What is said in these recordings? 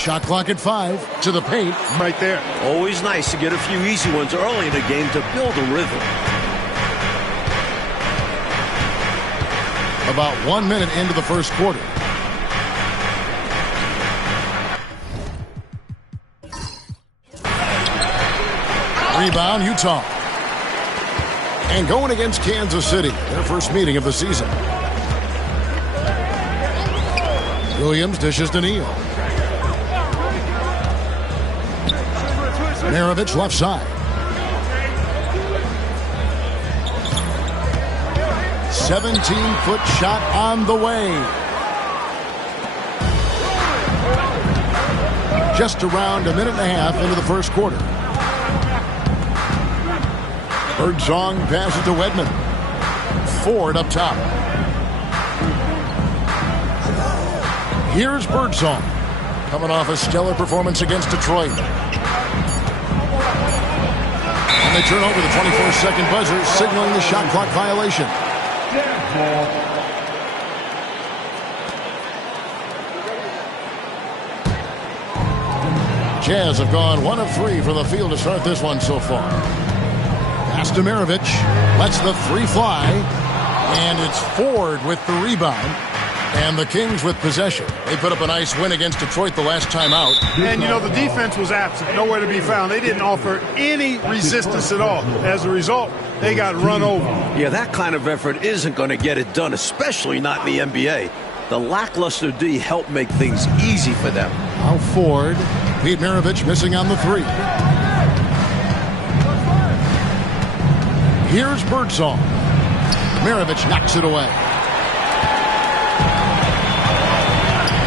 Shot clock at 5 to the paint. Right there. Always nice to get a few easy ones early in the game to build a rhythm. About 1 minute into the first quarter. Rebound, Utah. And going against Kansas City, their first meeting of the season. Williams dishes to Neal. Maravich left side. 17-foot shot on the way. Just around a minute and a half into the first quarter. Birdsong passes to Wedman. Ford up top. Here's Birdsong, coming off a stellar performance against Detroit. And they turn over the 24-second buzzer, signaling the shot clock violation. Jazz have gone 1 of 3 from the field to start this one so far. Pass to Maravich, lets the 3 fly, and it's Ford with the rebound. And the Kings with possession. They put up a nice win against Detroit the last time out. And, you know, the defense was absent. Nowhere to be found. They didn't offer any resistance at all. As a result, they got run over. Yeah, that kind of effort isn't going to get it done, especially not in the NBA. The lackluster D helped make things easy for them. Now Ford. Pete Maravich missing on the 3. Here's Birdsong. Maravich knocks it away.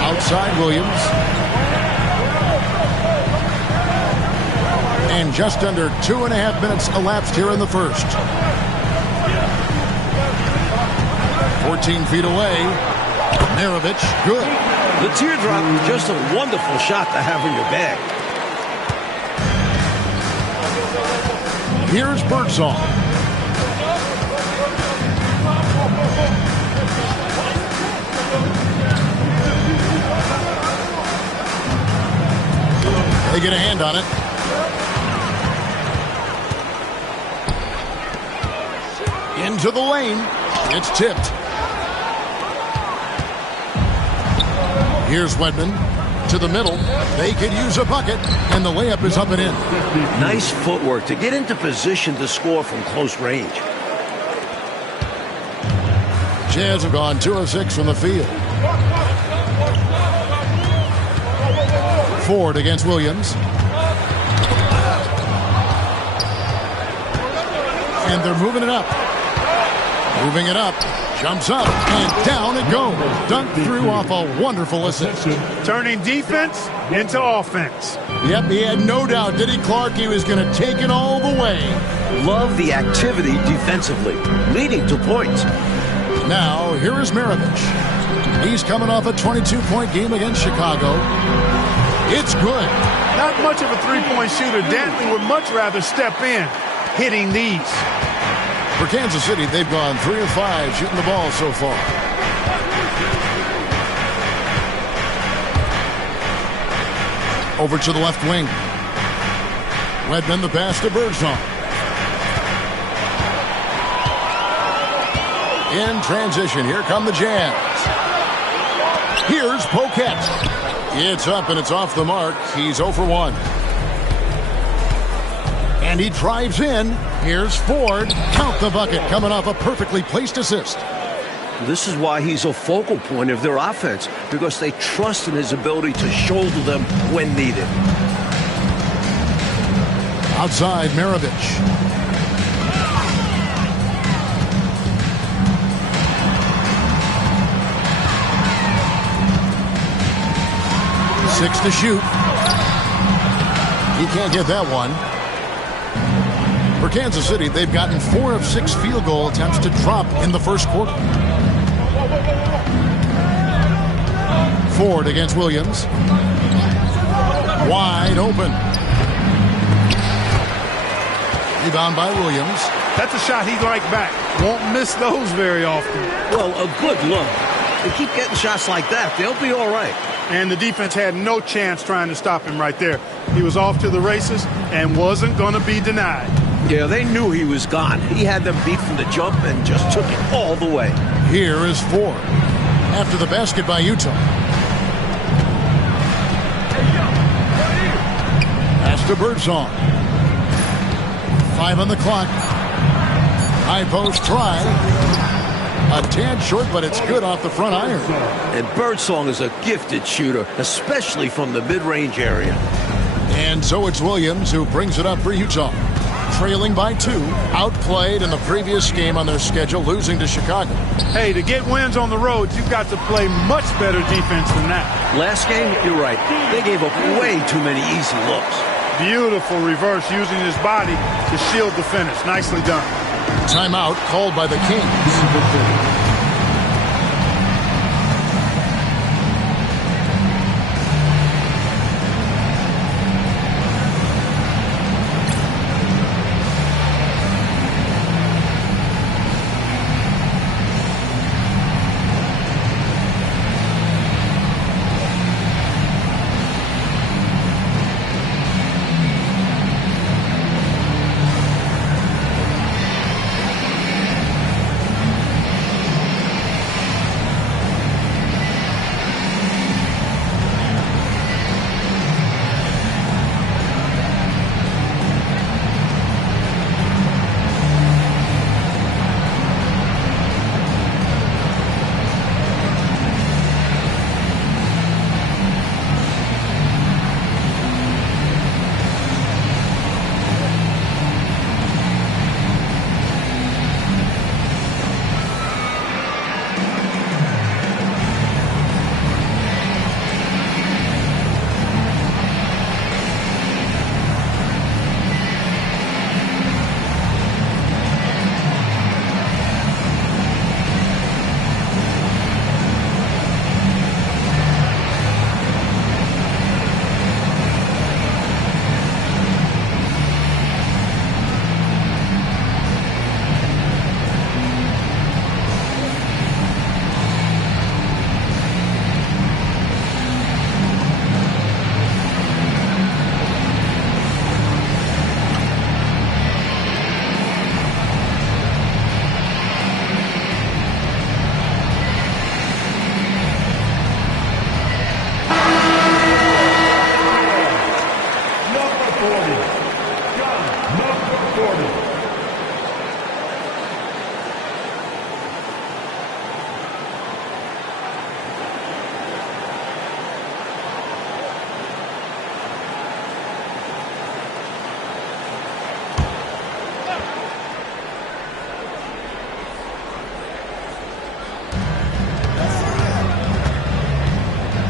Outside Williams. And just under 2.5 minutes elapsed here in the first. 14 feet away. Maravich, good. The teardrop was just a wonderful shot to have in your bag. Here's Birdsong. They get a hand on it. Into the lane. It's tipped. Here's Wedman to the middle. They could use a bucket, and the layup is up and in. Nice footwork to get into position to score from close range. Jazz have gone 2 of 6 from the field. Ford against Williams. And they're moving it up. Moving it up. Jumps up. And down it goes. Dunked through off a wonderful assist. Turning defense into offense. Yep, he had no doubt, did he, Clark? He was going to take it all the way. Love the activity defensively, leading to points. Now, here is Maravich. He's coming off a 22-point game against Chicago. It's good. Not much of a three-point shooter. Dantley would much rather step in, hitting these. For Kansas City, they've gone 3 of 5 shooting the ball so far. Over to the left wing. Wedman the pass to Birdsong. In transition, here come the Jazz. Here's Poquette. It's up and it's off the mark. He's 0 for 1. And he drives in. Here's Ford. Count the bucket, coming off a perfectly placed assist. This is why he's a focal point of their offense, because they trust in his ability to shoulder them when needed. Outside, Maravich. Six to shoot. He can't get that one. For Kansas City, they've gotten 4 of 6 field goal attempts to drop in the first quarter. Ford against Williams. Wide open. Rebound by Williams. That's a shot he'd like back. Won't miss those very often. Well, a good look. They keep getting shots like that, they'll be all right. and the defense had no chance trying to stop him right there. He was off to the races and wasn't going to be denied. Yeah, they knew he was gone. He had them beat from the jump and just took it all the way. Here is Ford after the basket by Utah. Pass to Birdsong. 5 on the clock. High post try. A tad short, but it's good off the front iron. And Birdsong is a gifted shooter, especially from the mid-range area. And so it's Williams who brings it up for Utah. Trailing by 2, outplayed in the previous game on their schedule, losing to Chicago. Hey, to get wins on the road, you've got to play much better defense than that. Last game, you're right. They gave up way too many easy looks. Beautiful reverse using his body to shield the finish. Nicely done. Timeout called by the Kings.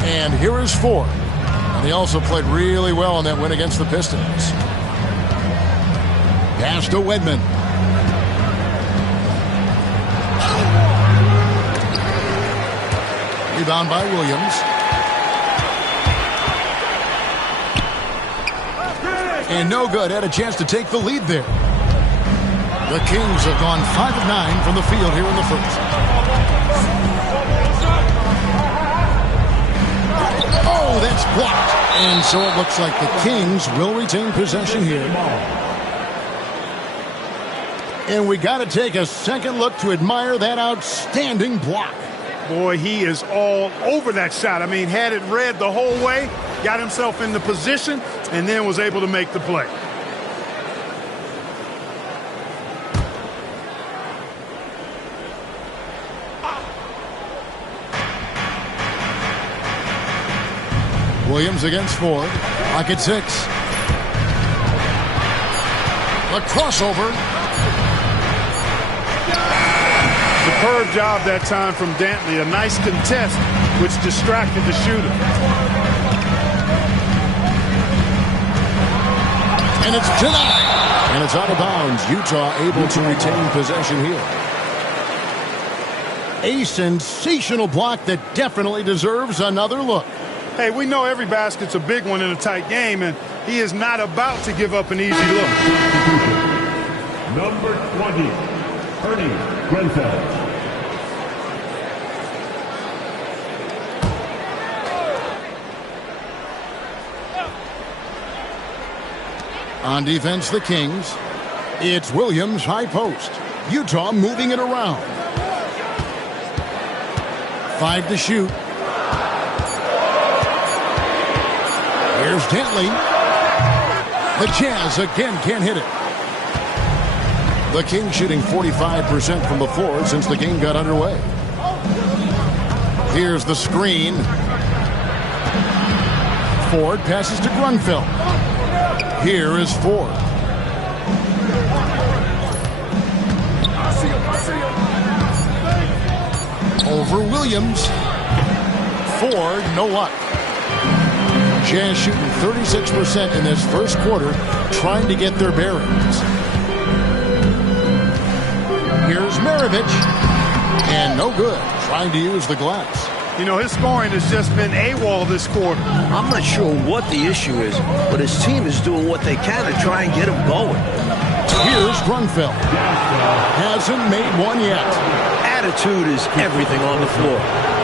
And here is Ford. And he also played really well in that win against the Pistons. Pass to Wedman. Rebound by Williams. And no good. Had a chance to take the lead there. The Kings have gone 5 of 9 from the field here in the first. Oh, that's blocked. And so it looks like the Kings will retain possession here. And we got to take a second look to admire that outstanding block. Boy, he is all over that shot. I mean, had it read the whole way, got himself in the position, and then was able to make the play. Williams against Ford. Clock at 6. The crossover. Superb job that time from Dantley. A nice contest, which distracted the shooter. And it's denied. And it's out of bounds. Utah able to retain possession here. A sensational block that definitely deserves another look. Hey, we know every basket's a big one in a tight game, and he is not about to give up an easy look. Number 20, Ernie Grenfell. On defense, the Kings. It's Williams, high post. Utah moving it around. 5 to shoot. Here's Dantley. The Jazz again can't hit it. The Kings shooting 45% from the floor since the game got underway. Here's the screen. Ford passes to Grunfeld. Here is Ford. Over Williams. Ford, no luck. Jazz shooting 36% in this first quarter, trying to get their bearings. Here's Maravich. And no good, trying to use the glass. You know, his scoring has just been AWOL this quarter. I'm not sure what the issue is, but his team is doing what they can to try and get him going. Here's Grunfeld. Hasn't made one yet. Attitude is everything on the floor.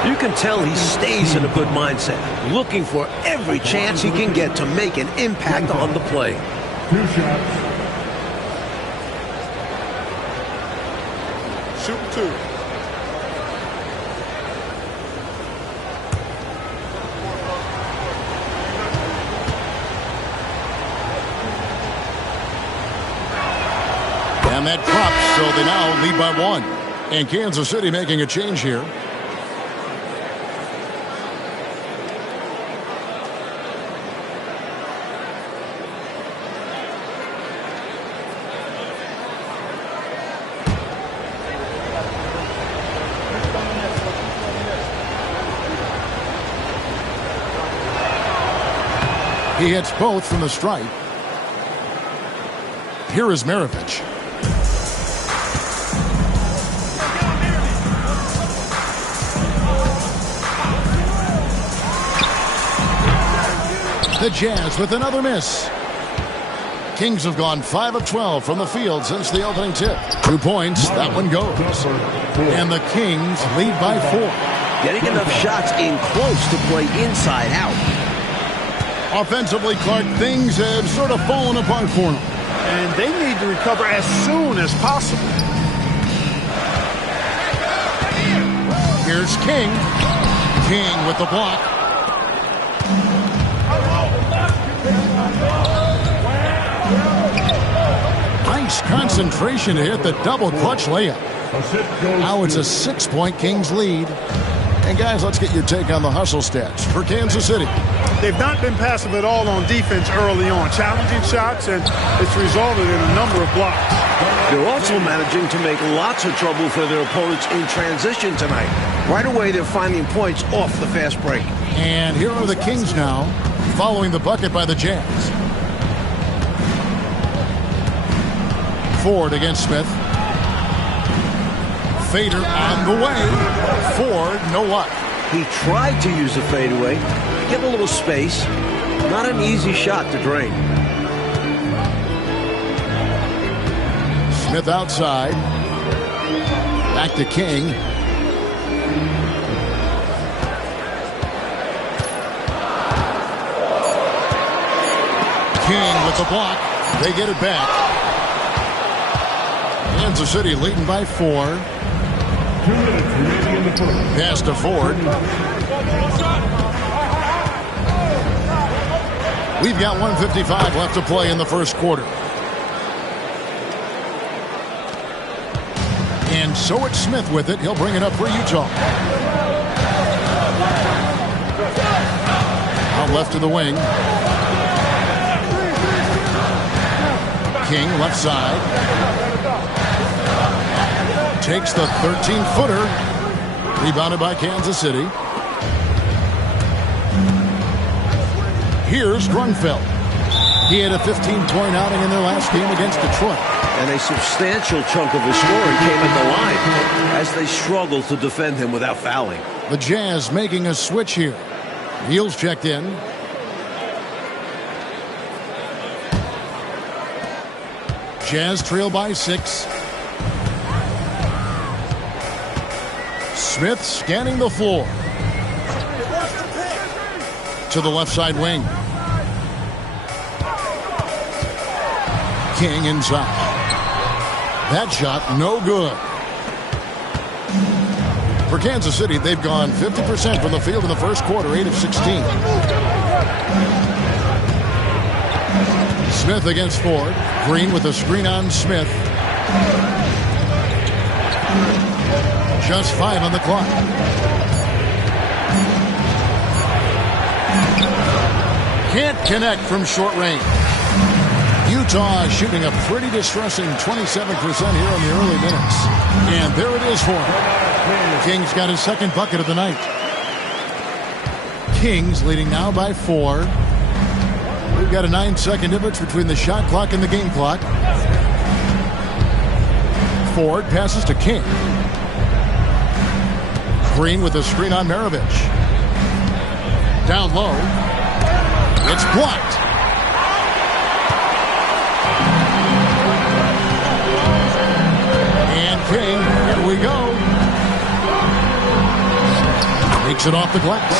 You can tell he stays in a good mindset, looking for every chance he can get to make an impact on the play. 2 shots. Shoot 2. And that drops, so they now lead by 1. And Kansas City making a change here. He hits both from the stripe. Here is Maravich. The Jazz with another miss. Kings have gone 5 of 12 from the field since the opening tip. 2 points, that one goes. And the Kings lead by 4. Getting enough shots in close to play inside out. Offensively, Clark, things have sort of fallen apart for them. And they need to recover as soon as possible. Here's King. King with the block. Nice concentration to hit the double clutch layup. Now it's a 6-point Kings lead. And guys, let's get your take on the hustle stats for Kansas City. They've not been passive at all on defense early on. Challenging shots, and it's resulted in a number of blocks. They're also managing to make lots of trouble for their opponents in transition tonight. Right away, they're finding points off the fast break. And here are the Kings now, following the bucket by the Jazz. Ford against Smith. Fader on the way. Ford, no luck. He tried to use a fadeaway, get a little space. Not an easy shot to drain. Smith outside. Back to King. King with the block. They get it back. Kansas City leading by 4. 2 minutes remaining in the first. Pass to Ford. We've got 1:55 left to play in the first quarter. And so it's Smith with it. He'll bring it up for Utah. Out left to the wing. King left side. Takes the 13-footer. Rebounded by Kansas City. Here's Grunfeld. He had a 15-point outing in their last game against Detroit. And a substantial chunk of his scoring came at the line as they struggled to defend him without fouling. The Jazz making a switch here. Neal's checked in. Jazz trail by 6. Smith scanning the floor. To the left side wing. King inside. That shot, no good. For Kansas City, they've gone 50% from the field in the first quarter, 8 of 16. Smith against Ford. Green with a screen on Smith. Just 5 on the clock. Can't connect from short range. Utah is shooting a pretty distressing 27% here in the early minutes. And there it is for him. Kings got his second bucket of the night. Kings leading now by 4. We've got a 9-second difference between the shot clock and the game clock. Ford passes to King. Green with a screen on Maravich. Down low. It's blocked. And King, here we go. Takes it off the glass.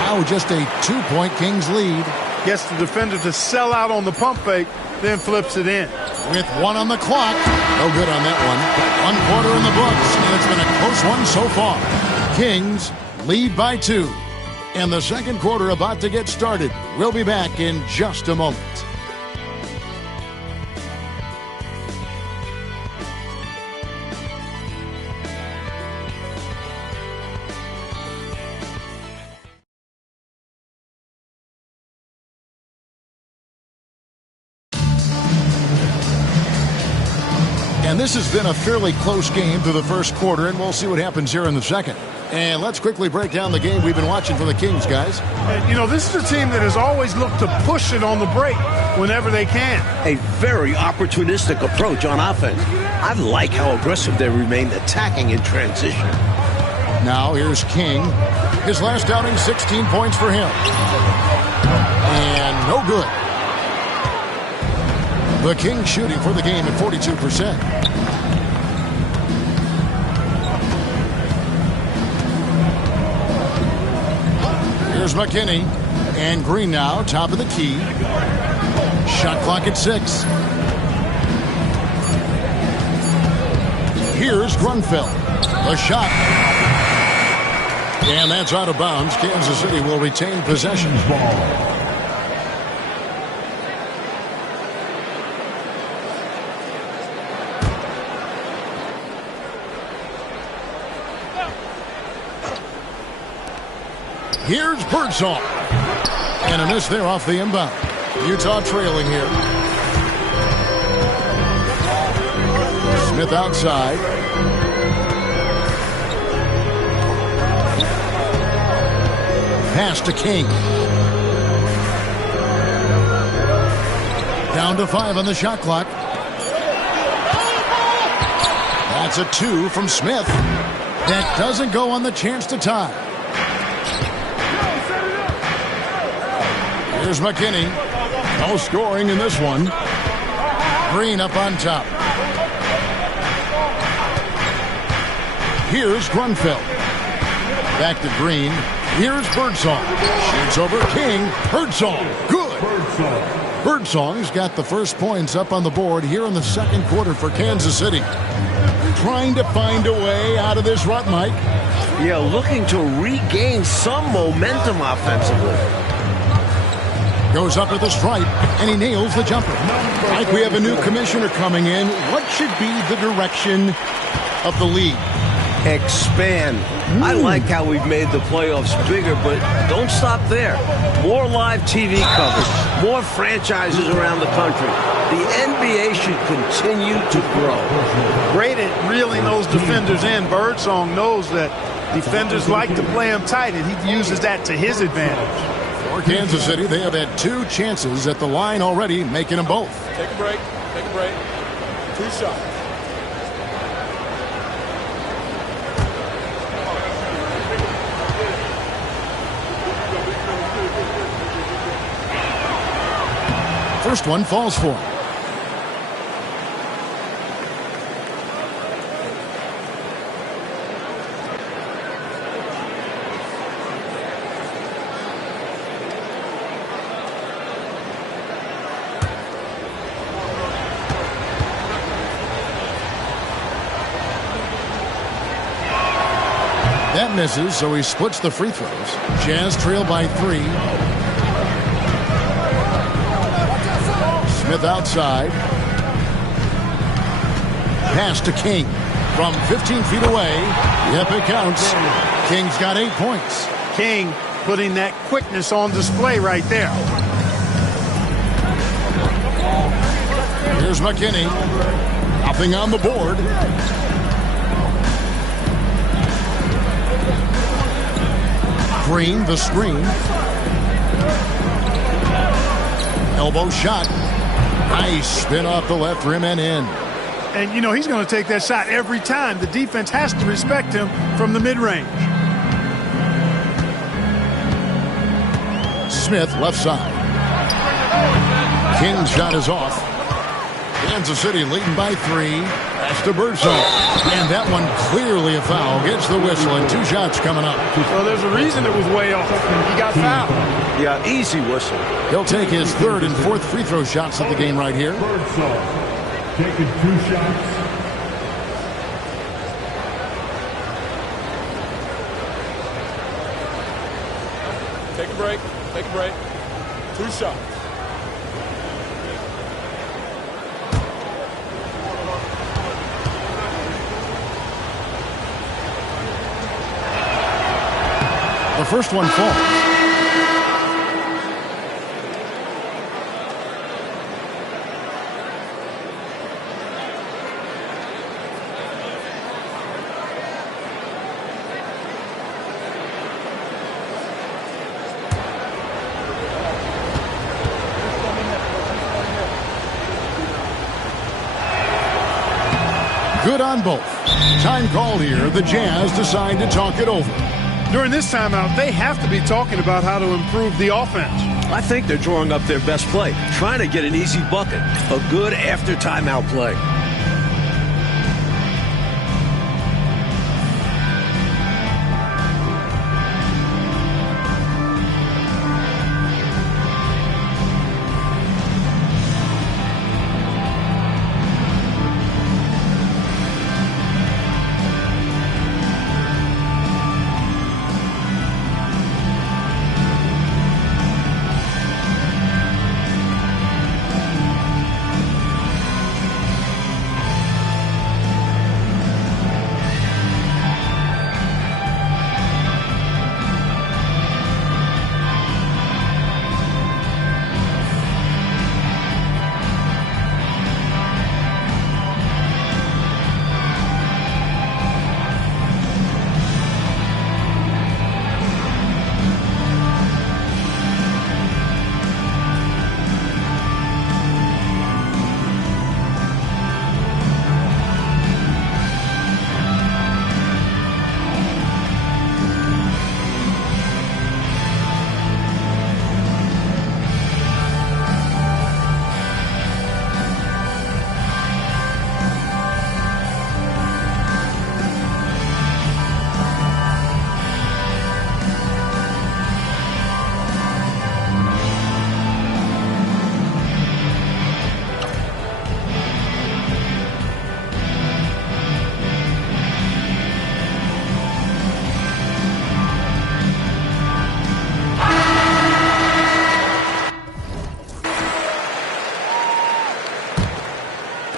Now just a 2-point Kings lead. Gets the defender to sell out on the pump fake, then flips it in. With 1 on the clock. No good on that one. 1 quarter in the books, and it's been a close one so far. Kings lead by 2. And the second quarter about to get started. We'll be back in just a moment. And this has been a fairly close game through the first quarter, and we'll see what happens here in the second. And let's quickly break down the game we've been watching from the Kings, guys. And, you know, this is a team that has always looked to push it on the break whenever they can. A very opportunistic approach on offense. I like how aggressive they remained attacking in transition. Now here's King. His last outing, 16 points for him. And no good. The Kings shooting for the game at 42%. Here's McKinney. And Green now, top of the key. Shot clock at 6. Here's Grunfeld. The shot. And that's out of bounds. Kansas City will retain possession. Here's Birdsong. And a miss there off the inbound. Utah trailing here. Smith outside. Pass to King. Down to 5 on the shot clock. That's a 2 from Smith. That doesn't go on the chance to tie. Here's McKinney. No scoring in this one. Green up on top. Here's Grunfeld. Back to Green. Here's Birdsong. Shoots over King. Birdsong. Good. Birdsong's got the first points up on the board here in the second quarter for Kansas City. Trying to find a way out of this rut, Mike. Yeah, looking to regain some momentum offensively. Goes up at the stripe, and he nails the jumper. Mike, we have a new commissioner coming in. What should be the direction of the league? Expand. I like how we've made the playoffs bigger, but don't stop there. More live TV coverage, more franchises around the country. The NBA should continue to grow. Great at reeling those defenders in. Birdsong knows that defenders like to play him tight, and he uses that to his advantage. For Kansas City, they have had 2 chances at the line already, making them both. Take a break. Take a break. 2 shots. First one falls for him. That misses, so he splits the free throws. Jazz trail by 3. Smith outside. Pass to King from 15 feet away. Yep, it counts. King's got 8 points. King putting that quickness on display right there. Here's McKinney. Nothing on the board. Green, the screen. Elbow shot. Nice spin off the left rim and in. And, you know, he's going to take that shot every time. The defense has to respect him from the mid-range. Smith, left side. King's shot is off. Kansas City leading by 3. That's to Birdsong. And that one clearly a foul. Gets the whistle and 2 shots coming up. Well, there's a reason it was way off. He got fouled. Yeah, easy whistle. He'll take his 3rd and 4th free throw shots of the game right here. Birdsong taking 2 shots. Take a break. Take a break. 2 shots. The first one falls. Good on both. Time called here. The Jazz decide to talk it over. During this timeout, they have to be talking about how to improve the offense. I think they're drawing up their best play, trying to get an easy bucket. A good after timeout play.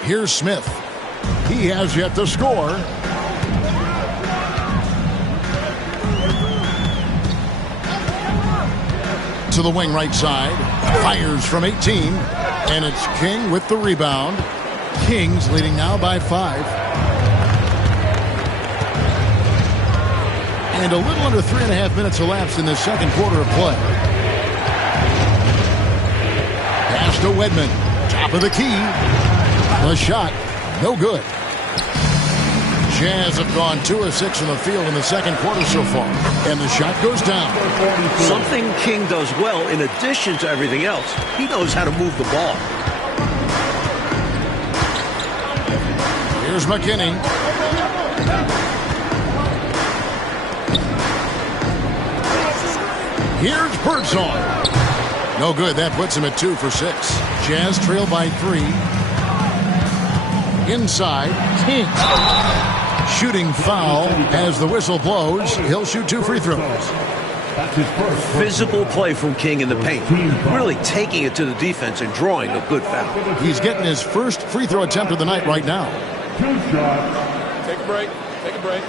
Here's Smith. He has yet to score. To the wing right side. Fires from 18. And it's King with the rebound. Kings leading now by 5. And a little under 3.5 minutes elapsed in the second quarter of play. Pass to Wedman. Top of the key. The shot, no good. Jazz have gone 2 of 6 in the field in the second quarter so far. And the shot goes down. Something King does well in addition to everything else. He knows how to move the ball. Here's McKinney. Here's Birdsong. No good. That puts him at 2 for 6. Jazz trail by 3. Inside. King. shooting foul as the whistle blows. He'll shoot 2 free throws. That's his first. Physical play from King in the paint. Really taking it to the defense and drawing a good foul. He's getting his first free throw attempt of the night right now. 2 shots. Take a break. Take a break.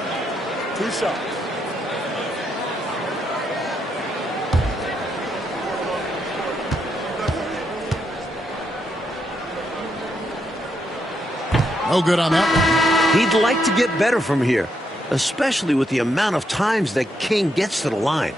2 shots. No good on that one. He'd like to get better from here, especially with the amount of times that King gets to the line.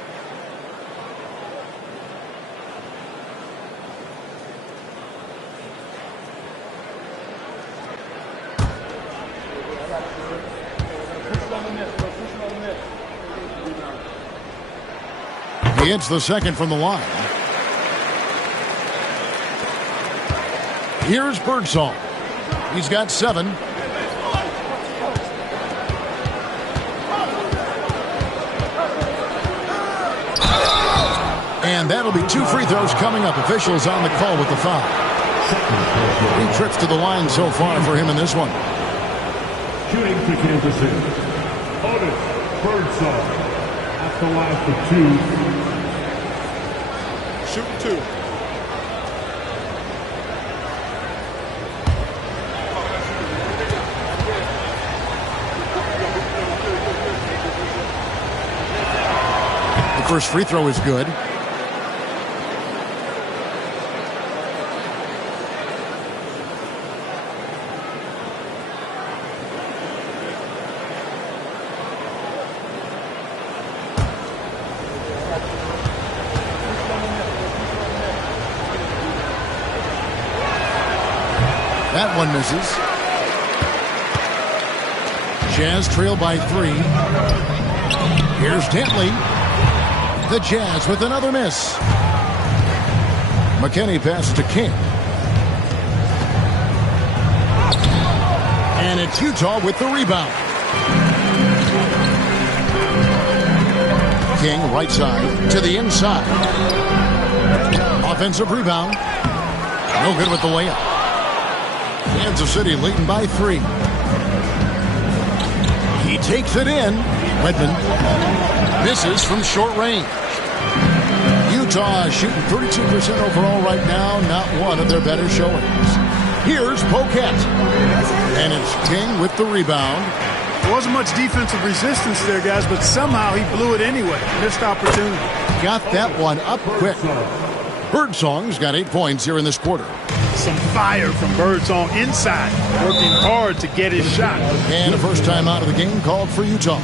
He hits the second from the line. Here's Birdsall. He's got 7. And that'll be 2 free throws coming up. Officials on the call with the foul. 3 trips to the line so far for him in this one. Shooting to Kansas City. Otis Birdsall at the line for 2. Shooting 2. The first free throw is good. That one misses. Jazz trail by 3. Here's Dantley. The Jazz with another miss. McKinney passes to King. And it's Utah with the rebound. King right side to the inside. Offensive rebound. No good with the layup. Kansas City leading by 3. He takes it in. Redmond misses from short range. Utah shooting 32% overall right now. Not one of their better showings. Here's Poquette. And it's King with the rebound. There wasn't much defensive resistance there, guys, but somehow he blew it anyway. Missed opportunity. Got that one up quick. Birdsong's got 8 points here in this quarter. Some fire from Birdsong inside, working hard to get his shot. And a first time out of the game called for Utah.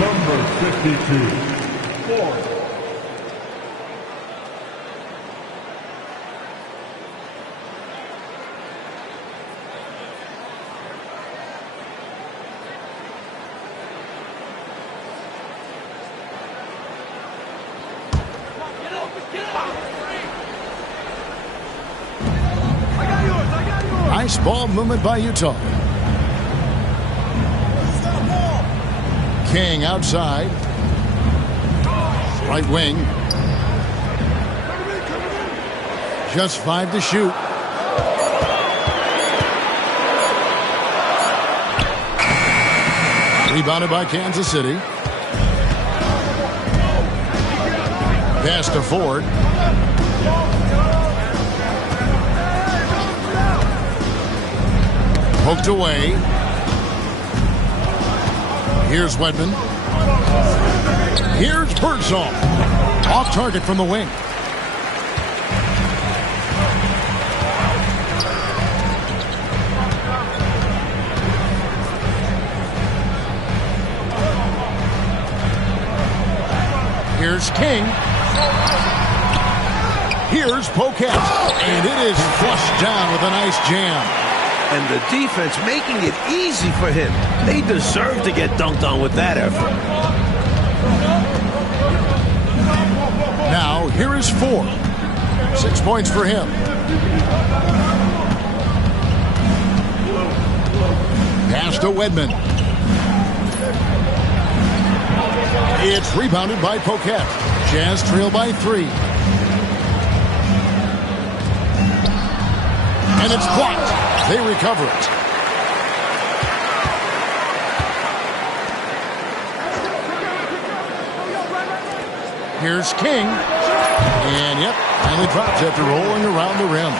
Number 52, Ford. Nice ball movement by Utah. King outside. Right wing. Just 5 to shoot. Rebounded by Kansas City. Pass to Ford. Poked away. Here's Wedman. Here's Birdsall. Off target from the wing. Here's King. Here's Poquet. And it is flushed down with a nice jam. And the defense making it easy for him. They deserve to get dunked on with that effort. Now, here is Ford. 6 points for him. Pass to Wedman. It's rebounded by Poquet. Jazz trail by 3. And it's blocked. They recover it. Here's King. And, yep, finally drops after rolling around the rim.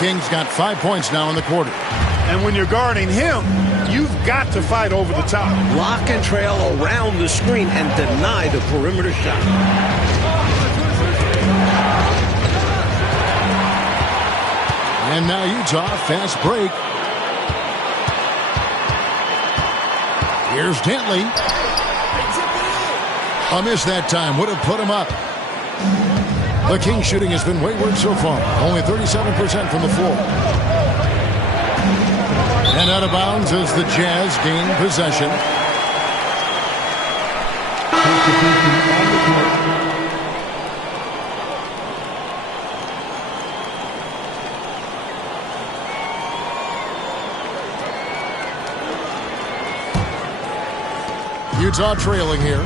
King's got 5 points now in the quarter. And when you're guarding him, you've got to fight over the top. Lock and trail around the screen and deny the perimeter shot. And now Utah, fast break. Here's Dantley. A miss that time. Would have put him up. The Kings shooting has been wayward so far. Only 37% from the floor. And out of bounds as the Jazz gain possession. Utah trailing here.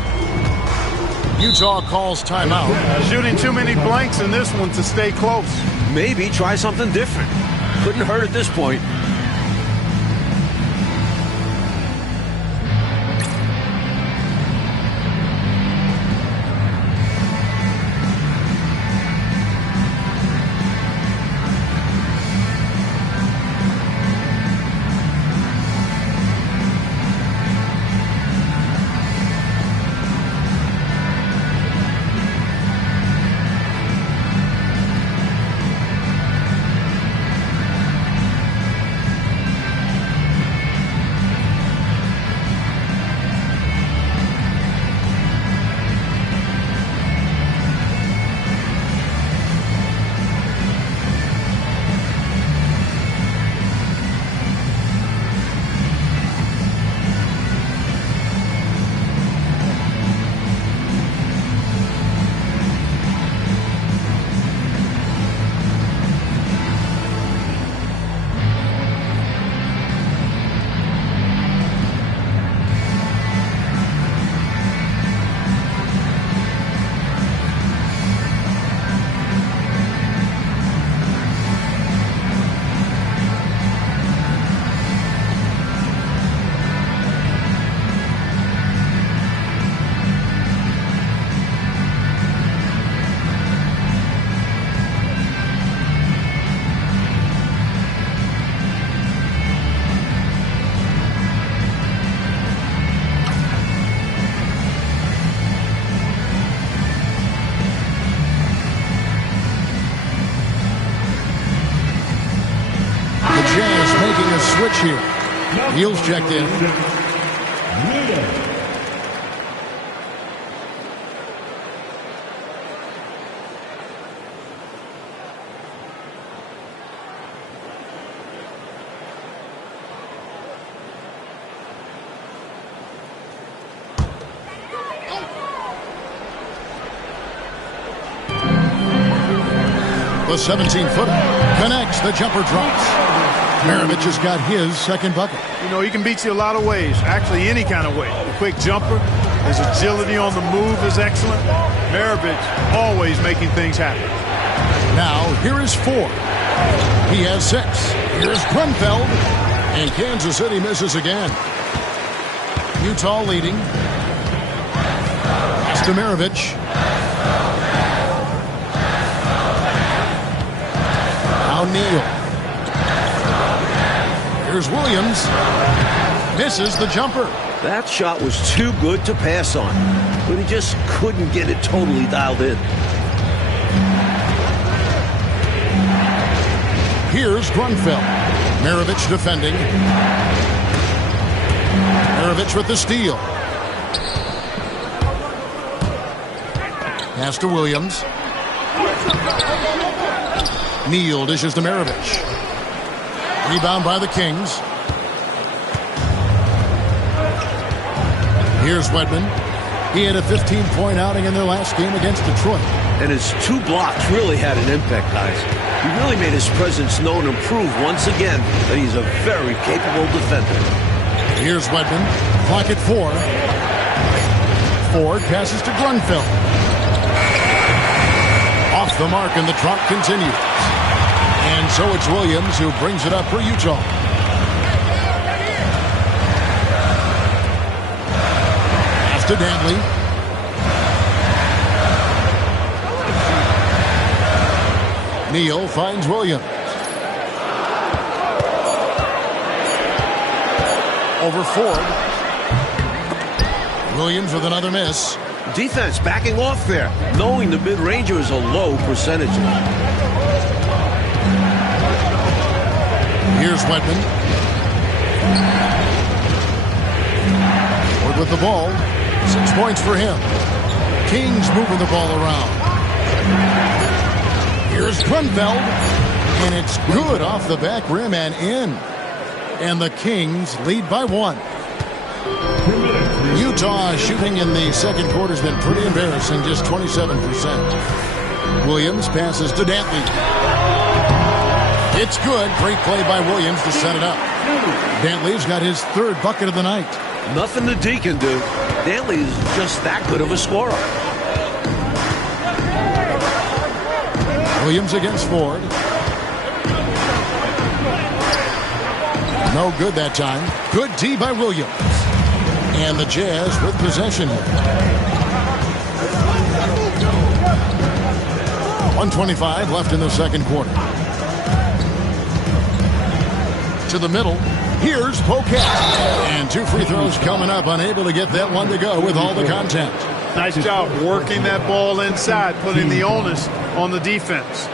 Utah calls timeout. Shooting too many blanks in this one to stay close. Maybe try something different. Couldn't hurt at this point. Switch here. Heels checked in. The 17-footer connects. The jumper drops. Maravich has got his second bucket. You know, he can beat you a lot of ways, actually any kind of way. A quick jumper, his agility on the move is excellent. Maravich always making things happen. Now, here is Ford. He has 6. Here's Grunfeld. And Kansas City misses again. Utah leading. Pass to Maravich. Now Neal. Here's Williams. Misses the jumper. That shot was too good to pass on, but he just couldn't get it totally dialed in. Here's Grunfeld. Maravich defending. Maravich with the steal. Pass to Williams. Neal dishes to Maravich. Rebound by the Kings. Here's Wedman. He had a 15-point outing in their last game against Detroit. And his 2 blocks really had an impact, guys. He really made his presence known and proved once again that he's a very capable defender. Here's Wedman. Clock at 4. Ford passes to Grunfeld. Off the mark, and the trot continues. And so it's Williams who brings it up for Utah. Pass to Dantley. Neal finds Williams. Over Ford. Williams with another miss. Defense backing off there, knowing the mid-ranger is a low percentage. Here's Wedman. Ford with the ball. 6 points for him. Kings moving the ball around. Here's Grunfeld. And it's good off the back rim and in. And the Kings lead by 1. Utah shooting in the second quarter has been pretty embarrassing, just 27%. Williams passes to Dantley. It's good. Great play by Williams to set it up. Dantley's got his 3rd bucket of the night. Nothing the D can do. Dantley is just that good of a scorer. Williams against Ford. No good that time. Good D by Williams. And the Jazz with possession here. 1:25 left in the second quarter. To the middle. Here's Poquet. And 2 free throws coming up. Unable to get that one to go with all the contact. Nice job working that ball inside, putting the onus on the defense.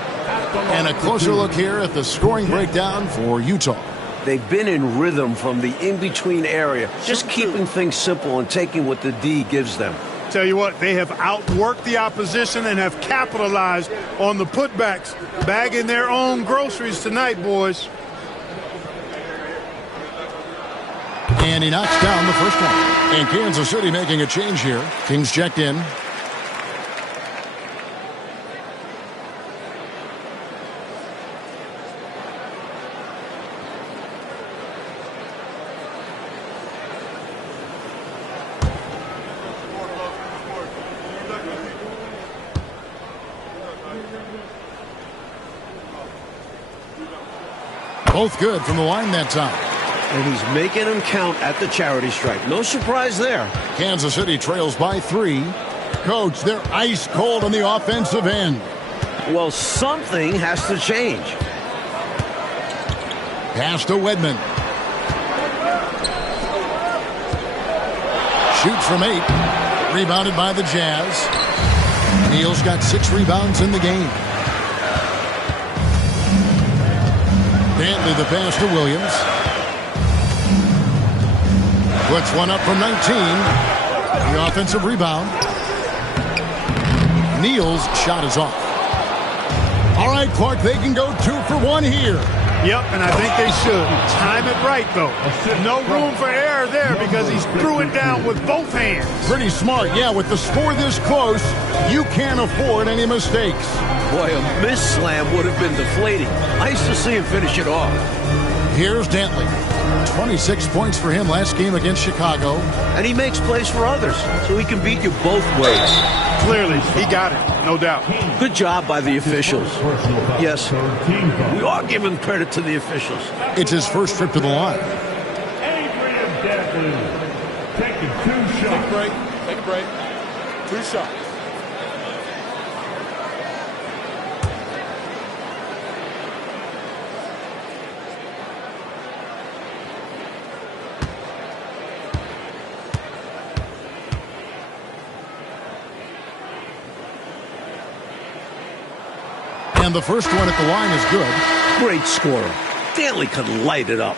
And a closer look here at the scoring breakdown for Utah. They've been in rhythm from the in-between area, just keeping things simple and taking what the D gives them. Tell you what, they have outworked the opposition and have capitalized on the putbacks, bagging their own groceries tonight, boys. And he knocks down the first one. And Kansas City making a change here. Kings checked in. Both good from the line that time. And he's making them count at the charity stripe. No surprise there. Kansas City trails by 3. Coach, they're ice cold on the offensive end. Well, something has to change. Pass to Wedman. Shoots from 8. Rebounded by the Jazz. Neal's got 6 rebounds in the game. Dantley the pass to Williams. Puts one up from 19. The offensive rebound. Neal's shot is off. All right, Clark, they can go 2 for 1 here. Yep, and I think they should. Time it right, though. No room for error there because he threw it down with both hands. Pretty smart. Yeah, with the score this close, you can't afford any mistakes. Boy, a miss slam would have been deflating. Nice to see him finish it off. Here's Dantley. 26 points for him last game against Chicago. And he makes plays for others, so he can beat you both ways. Clearly, he got it, no doubt. Good job by the officials. Yes, we are giving credit to the officials. It's his first trip to the line. Taking 2 shots. Take a break. Take a break. 2 shots. And the first one at the line is good. Great scorer. Dantley could light it up.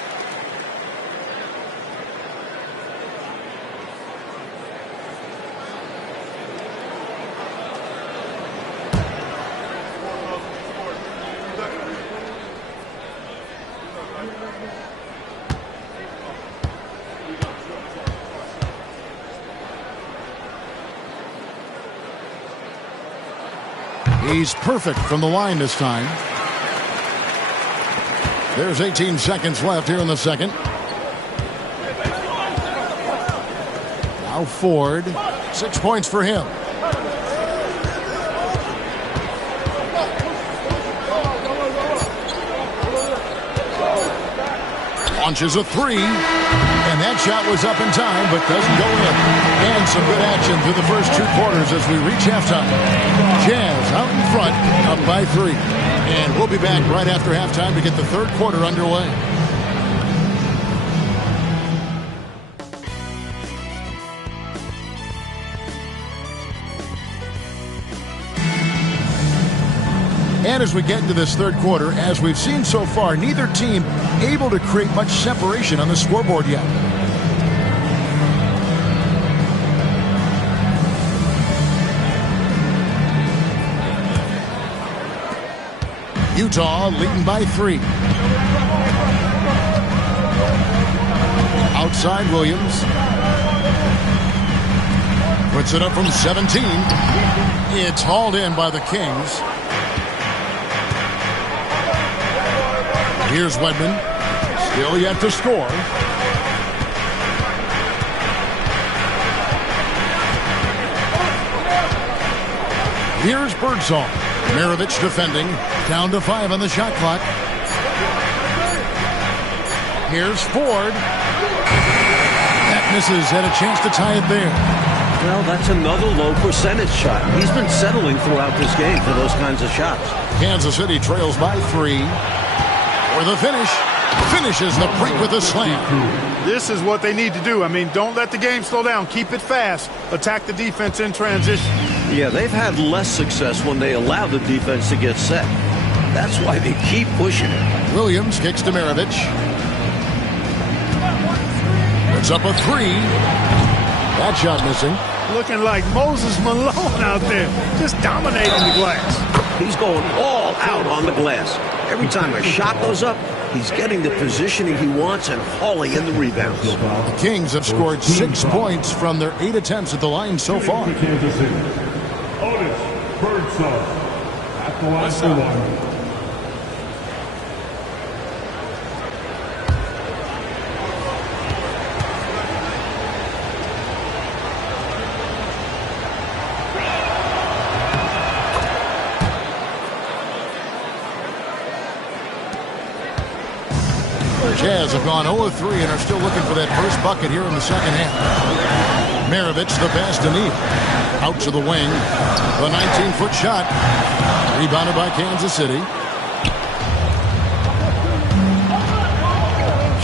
He's perfect from the line this time. There's 18 seconds left here in the second. Now Ford. 6 points for him. Launches a three. And that shot was up in time, but doesn't go in. And some good action through the first 2 quarters as we reach halftime. Jazz out in front, up by 3. And we'll be back right after halftime to get the third quarter underway. And as we get into this third quarter, as we've seen so far, neither team able to create much separation on the scoreboard yet. Utah leading by 3. Outside Williams. Puts it up from 17. It's hauled in by the Kings. Here's Wedman. Still yet to score. Here's Birdsall. Maravich defending. Down to 5 on the shot clock. Here's Ford. That misses. Had a chance to tie it there. Well, that's another low percentage shot. He's been settling throughout this game for those kinds of shots. Kansas City trails by 3. For the finish. Finishes the break with a slam. This is what they need to do. I mean, don't let the game slow down. Keep it fast. Attack the defense in transition. Yeah, they've had less success when they allow the defense to get set. That's why they keep pushing it. Williams kicks to Maravich. Puts up a 3. That shot missing. Looking like Moses Malone out there. Just dominating the glass. He's going all out on the glass. Every time a shot goes up, he's getting the positioning he wants and hauling in the rebounds. The Kings have scored 6 points from their 8 attempts at the line so far. Kansas City. Otis Birdsall at the line for 1. Jazz have gone 0-3 and are still looking for that first bucket here in the second half. Maravich the pass to Neal. Out to the wing. The 19-foot shot. Rebounded by Kansas City.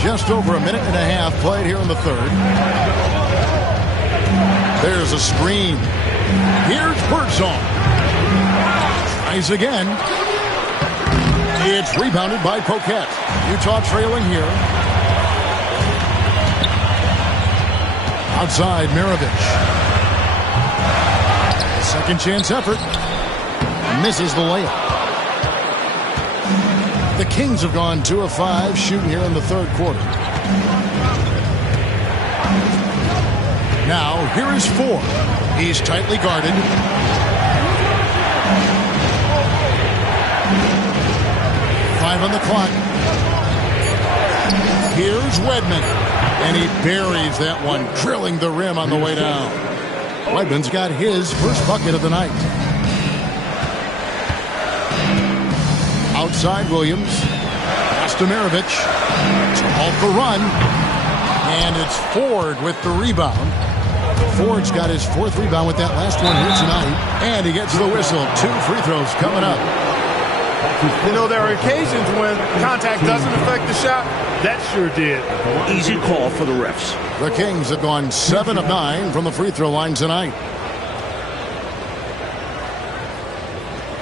Just over a minute and a half played here in the third. There's a screen. Here's Birdsall. Tries again. It's rebounded by Poquet. Utah trailing here. Outside Maravich. Second chance effort. Misses the layup. The Kings have gone 2 of 5 shooting here in the third quarter. Now here is Ford. He's tightly guarded. On the clock. Here's Wedman. And he buries that one, drilling the rim on the way down. Wedman's got his first bucket of the night. Outside Williams. Pass to Maravich. Off the run. And it's Ford with the rebound. Ford's got his fourth rebound with that last one here tonight. And he gets the whistle. 2 free throws coming up. You know, there are occasions when contact doesn't affect the shot. That sure did. Easy call for the refs. The Kings have gone 7 of 9 from the free throw line tonight.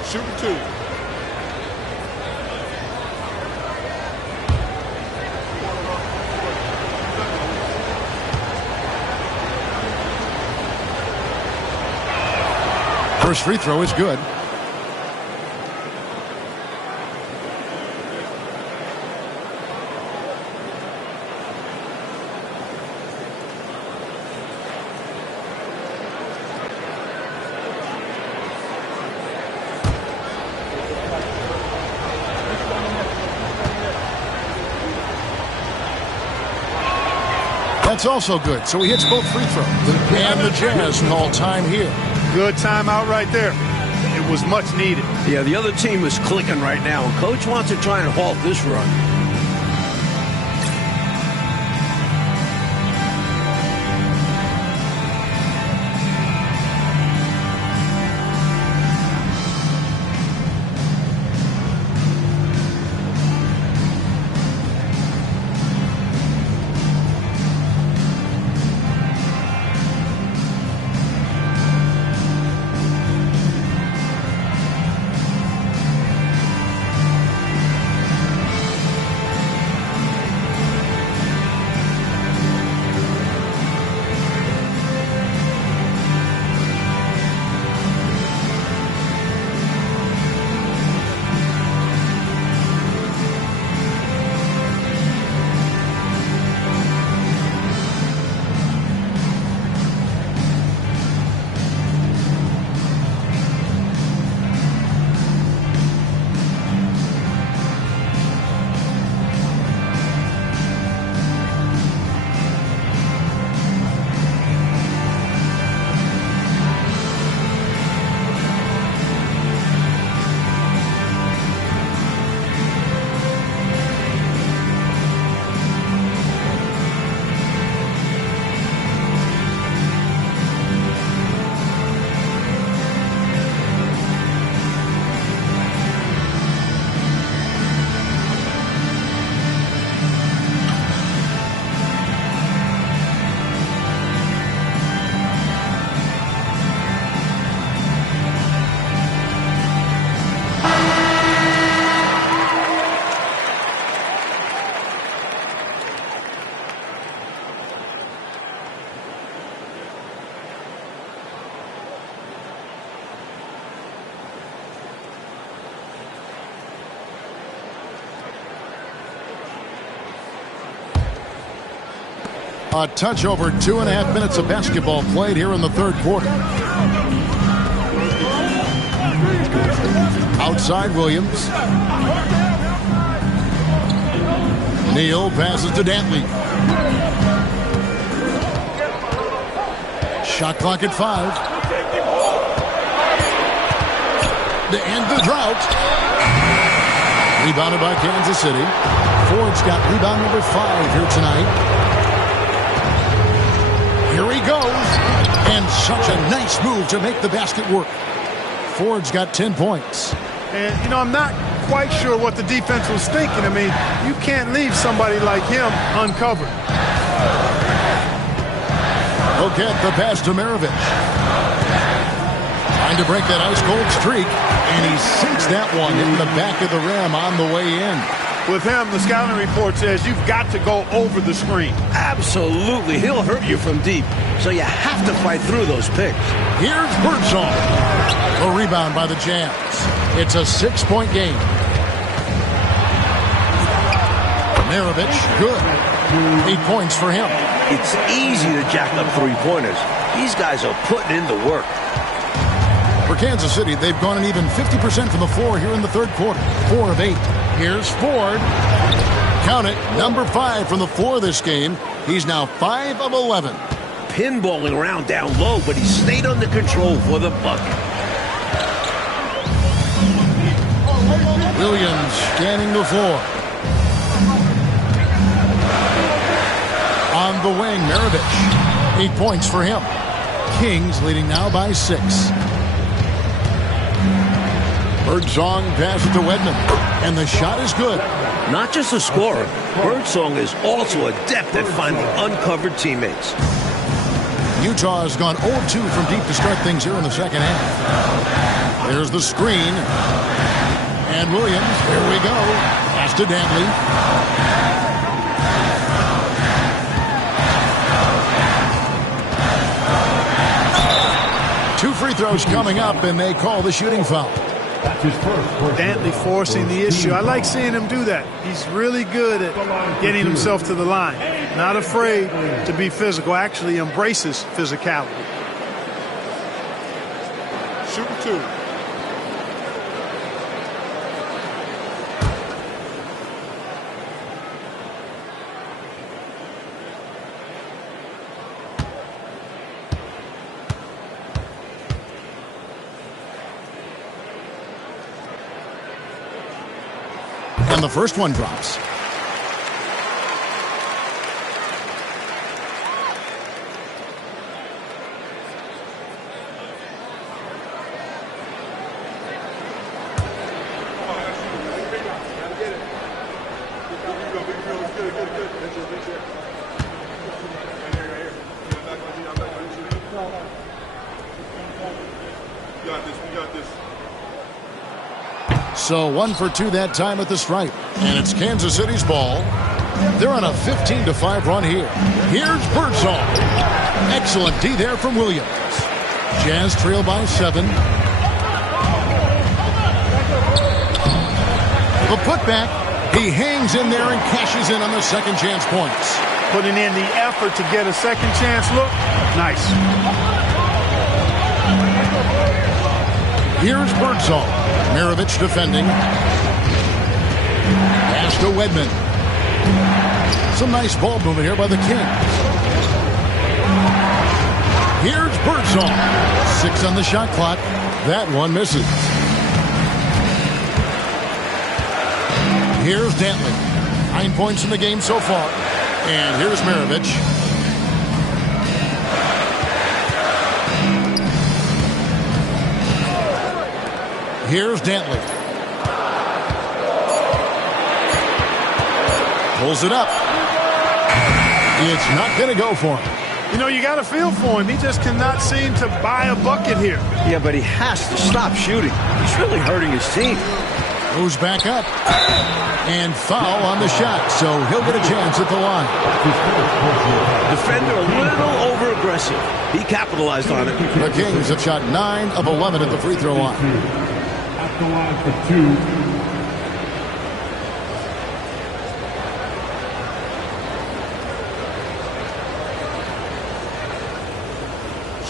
Shooting 2. First free throw is good. That's also good. So he hits both free throws. And the Jazz call time here. Good timeout right there. It was much needed. Yeah, the other team is clicking right now. Coach wants to try and halt this run. A touch over 2.5 minutes of basketball played here in the third quarter. Outside Williams. Neal passes to Dantley. Shot clock at 5. To end the drought. Rebounded by Kansas City. Ford's got rebound number 5 here tonight. Here he goes. And such a nice move to make the basket work. Ford's got 10 points. And, you know, I'm not quite sure what the defense was thinking. I mean, you can't leave somebody like him uncovered. Look at the pass to Maravich. Trying to break that ice-cold streak. And he sinks that one in the back of the rim on the way in. With him, the scouting report says you've got to go over the screen. Absolutely. He'll hurt you from deep. So you have to fight through those picks. Here's Birdsong. A rebound by the Jazz. It's a 6-point game. Maravich, good. 8 points for him. It's easy to jack up three-pointers. These guys are putting in the work. For Kansas City, they've gone an even 50% from the floor here in the third quarter. 4 of 8. Here's Ford. Count it, number 5 from the floor this game. He's now 5 of 11. Pinballing around down low, but he stayed under control for the bucket. Williams scanning the floor. On the wing, Maravich. 8 points for him. Kings leading now by 6. Birdsong passes to Wedman, and the shot is good. Not just a scorer, Birdsong is also adept at finding uncovered teammates. Utah has gone 0-2 from deep to start things here in the second half. There's the screen. And Williams, here we go. Pass to Dantley. Two free throws coming up, and they call the shooting foul. Dantley forcing the issue. I like seeing him do that. He's really good at getting himself to the line. Not afraid to be physical. Actually embraces physicality. Shooting 2. And the first one drops. So 1 for 2 that time at the stripe. And it's Kansas City's ball. They're on a 15-5 run here. Here's Birdsong. Excellent D there from Williams. Jazz trail by 7. The putback. He hangs in there and cashes in on the second chance points. Putting in the effort to get a second chance look. Nice. Here's Birdsong. Maravich defending. Pass to Wedman. Some nice ball movement here by the Kings. Here's Birdsong. 6 on the shot clock. That one misses. Here's Dantley. 9 points in the game so far. And here's Maravich. Here's Dantley. Pulls it up. It's not going to go for him. You know, you got to feel for him. He just cannot seem to buy a bucket here. Yeah, but he has to stop shooting. He's really hurting his team. Moves back up. And foul on the shot, so he'll get a chance at the line. Defender a little over-aggressive. He capitalized on it. The Kings have shot 9 of 11 at the free throw line. At the line for 2.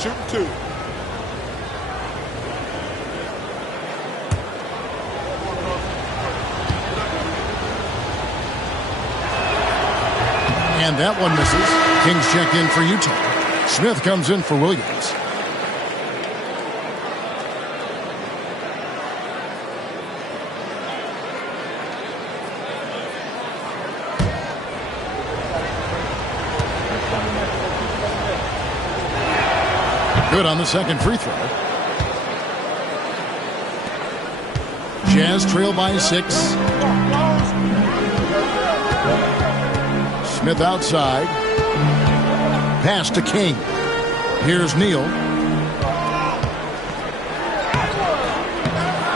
Shooting 2. And that one misses. Kings check in for Utah. Smith comes in for Williams. Good on the second free throw. Jazz trail by 6. Smith outside. Pass to King. Here's Neal.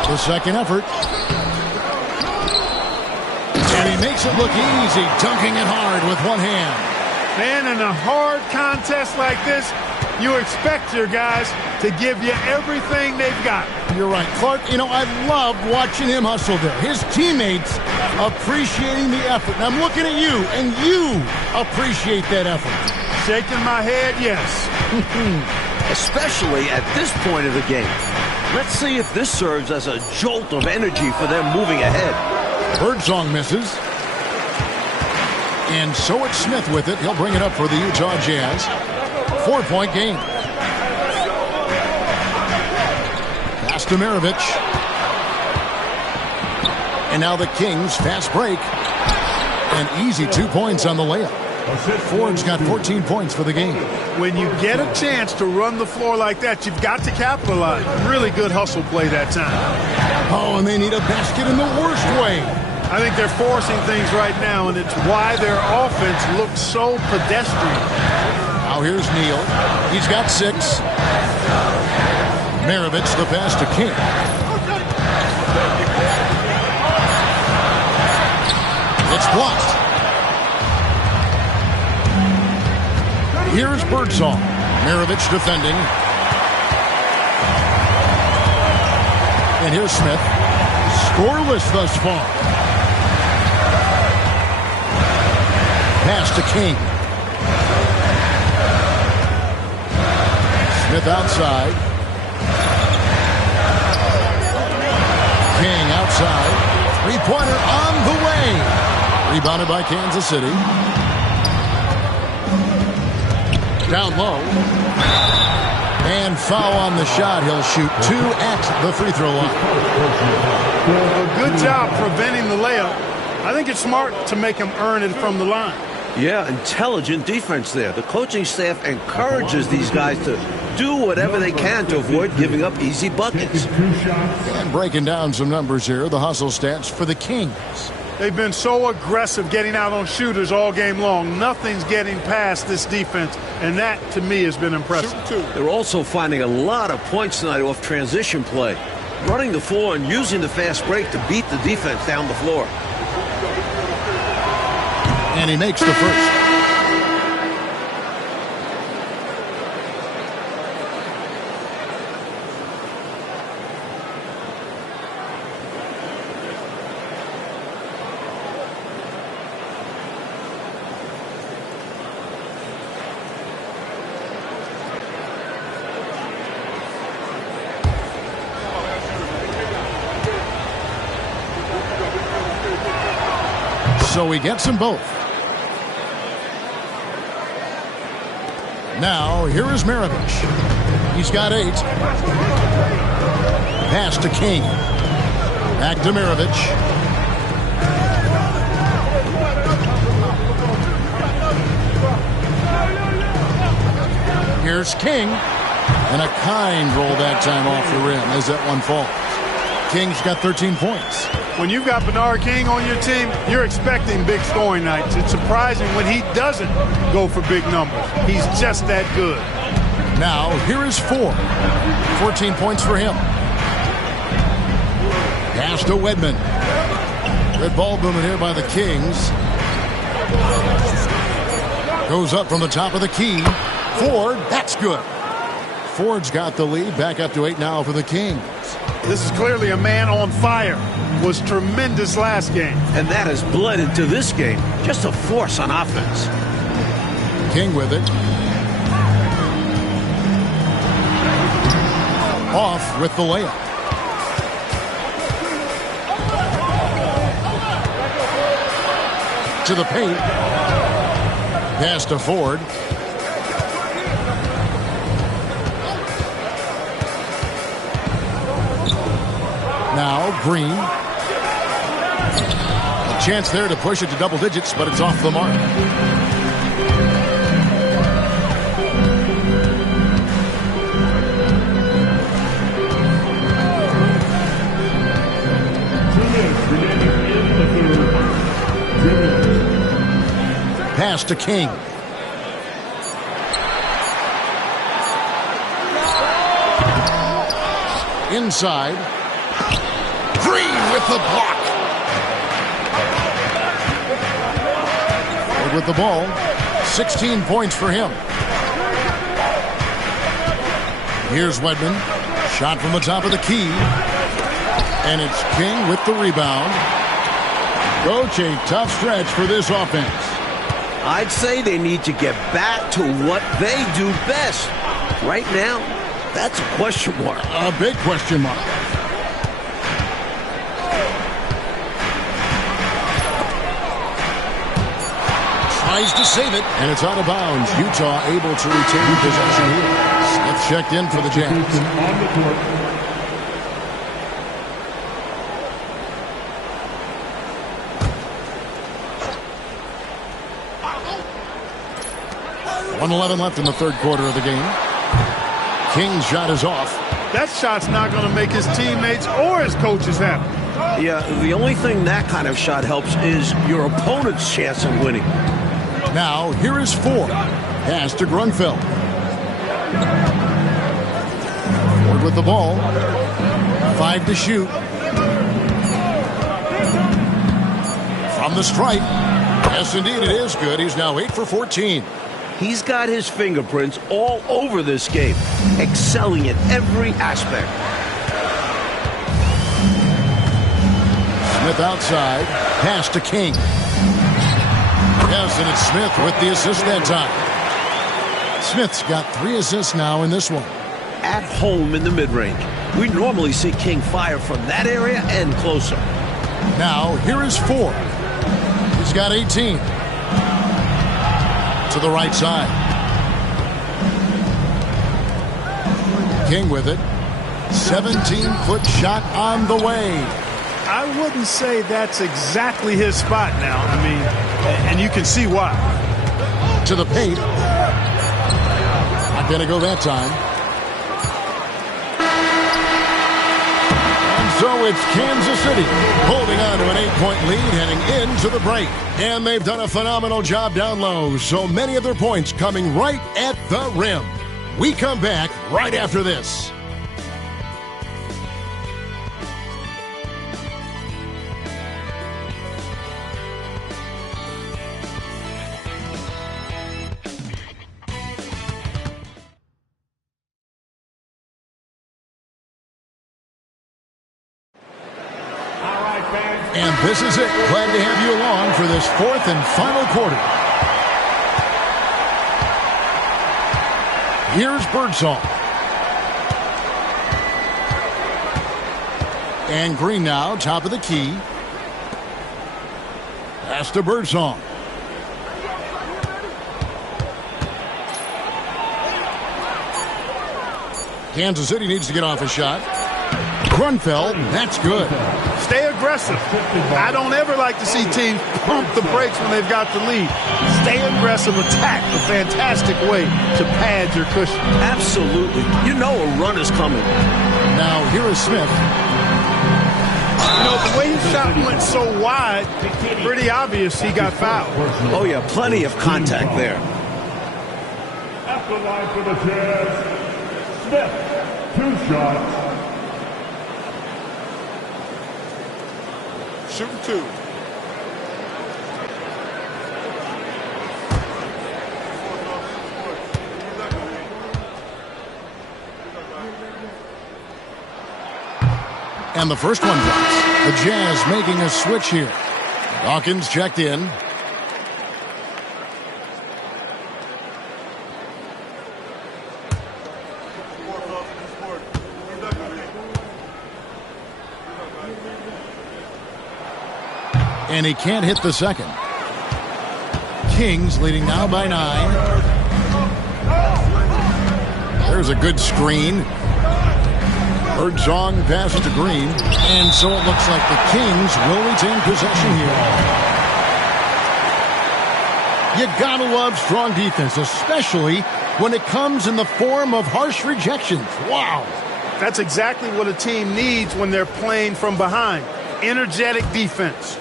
The second effort. And he makes it look easy, dunking it hard with one hand. Man, in a hard contest like this, you expect your guys to give you everything they've got. You're right, Clark. You know, I love watching him hustle there. His teammates appreciating the effort. And I'm looking at you, and you appreciate that effort. Shaking my head, yes. Especially at this point of the game. Let's see if this serves as a jolt of energy for them moving ahead. Birdsong misses. And so it's Smith with it. He'll bring it up for the Utah Jazz. 4-point game. Pass to Maravich. And now the Kings fast break. An easy 2 points on the layup. Ford's got 14 points for the game. When you get a chance to run the floor like that, you've got to capitalize. Really good hustle play that time. Oh, and they need a basket in the worst way. I think they're forcing things right now, and it's why their offense looks so pedestrian. Now here's Neal. He's got 6. Maravich the pass to King. It's blocked. Here's Birdsong. Maravich defending. And here's Smith. Scoreless thus far. Pass to King. Smith outside. King outside. Three-pointer on the way. Rebounded by Kansas City. Down low. And foul on the shot. He'll shoot 2 at the free throw line. A good job preventing the layup. I think it's smart to make him earn it from the line. Yeah, intelligent defense there. The coaching staff encourages these guys to do whatever they can to avoid giving up easy buckets. And breaking down some numbers here, the hustle stats for the Kings. They've been so aggressive getting out on shooters all game long. Nothing's getting past this defense, and that, to me, has been impressive. They're also finding a lot of points tonight off transition play, running the floor and using the fast break to beat the defense down the floor. And he makes the first. So he gets them both. Now, here is Maravich. He's got 8. Pass to King. Back to Maravich. Here's King. And a kind roll that time off the rim as that one falls. King's got 13 points. When you've got Bernard King on your team, you're expecting big scoring nights. It's surprising when he doesn't go for big numbers. He's just that good. Now, here is Ford. 14 points for him. Pass to Wedman. Good ball movement here by the Kings. Goes up from the top of the key. Ford, that's good. Ford's got the lead. Back up to 8 now for the Kings. This is clearly a man on fire. Was tremendous last game. And that has bled into this game. Just a force on offense. King with it. Off with the layup. To the paint. Pass to Ford. Now Green. A chance there to push it to double digits, but it's off the mark. Pass to King. Inside. Green with the block. Ford with the ball. 16 points for him. Here's Wedman. Shot from the top of the key. And it's King with the rebound. Coach, a tough stretch for this offense. I'd say they need to get back to what they do best. Right now, that's a question mark. A big question mark. Tries to save it, and it's out of bounds. Utah able to retain possession here. Smith checked in for the Jazz. On the court. 1:11 left in the third quarter of the game. King's shot is off. That shot's not going to make his teammates or his coaches happy. Yeah, the only thing that kind of shot helps is your opponent's chance of winning. Now, here is 4. Pass to Grunfeld. Ford with the ball. 5 to shoot. From the stripe. Yes, indeed, it is good. He's now 8 for 14. He's got his fingerprints all over this game, excelling in every aspect. Smith outside. Pass to King. Yes, and it's Smith with the assist that time. Smith's got 3 assists now in this one. At home in the mid-range. We normally see King fire from that area and closer. Now, here is 4. He's got 18. To the right side. King with it. 17-foot shot on the way. I wouldn't say that's exactly his spot now. I mean, and you can see why. To the paint. Not going to go that time. And so it's Kansas City holding on to an 8-point lead heading into the break. And they've done a phenomenal job down low. So many of their points coming right at the rim. We come back right after this. And this is it. Glad to have you along for this 4th and final quarter. Here's Birdsong. And Green now, top of the key. Pass to Birdsong. Kansas City needs to get off a shot. Grunfeld, that's good. Stay aggressive. I don't ever like to see teams pump the brakes when they've got the lead. Stay aggressive, attack. A fantastic way to pad your cushion. Absolutely. You know a run is coming. Now, here is Smith. You know, the way his shot went so wide, pretty obvious he got fouled. Oh, yeah, plenty of contact there. At the line for the Jazz, Smith, 2 shots. Shooting 2. And the first one drops. The Jazz making a switch here. Dawkins checked in. And he can't hit the second. Kings leading now by 9. There's a good screen. Birdsong passes to Green. And so it looks like the Kings will retain possession here. You gotta love strong defense, especially when it comes in the form of harsh rejections. Wow. That's exactly what a team needs when they're playing from behind. Energetic defense.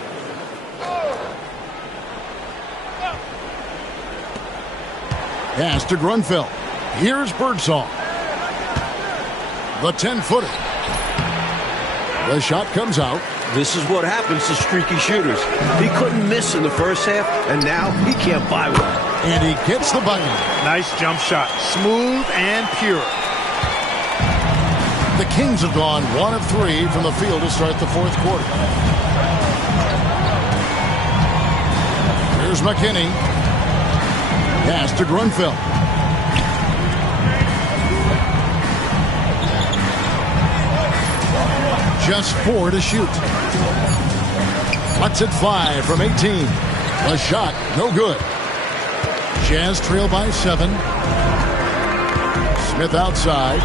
Pass to Grunfeld. Here's Birdsong. The 10-footer. The shot comes out. This is what happens to streaky shooters. He couldn't miss in the first half, and now he can't buy one. And he gets the button. Nice jump shot. Smooth and pure. The Kings have gone 1 of 3 from the field to start the 4th quarter. Here's McKinney. Pass to Grunfeld. Just 4 to shoot. Lets it fly from 18. The shot, no good. Jazz trail by 7. Smith outside.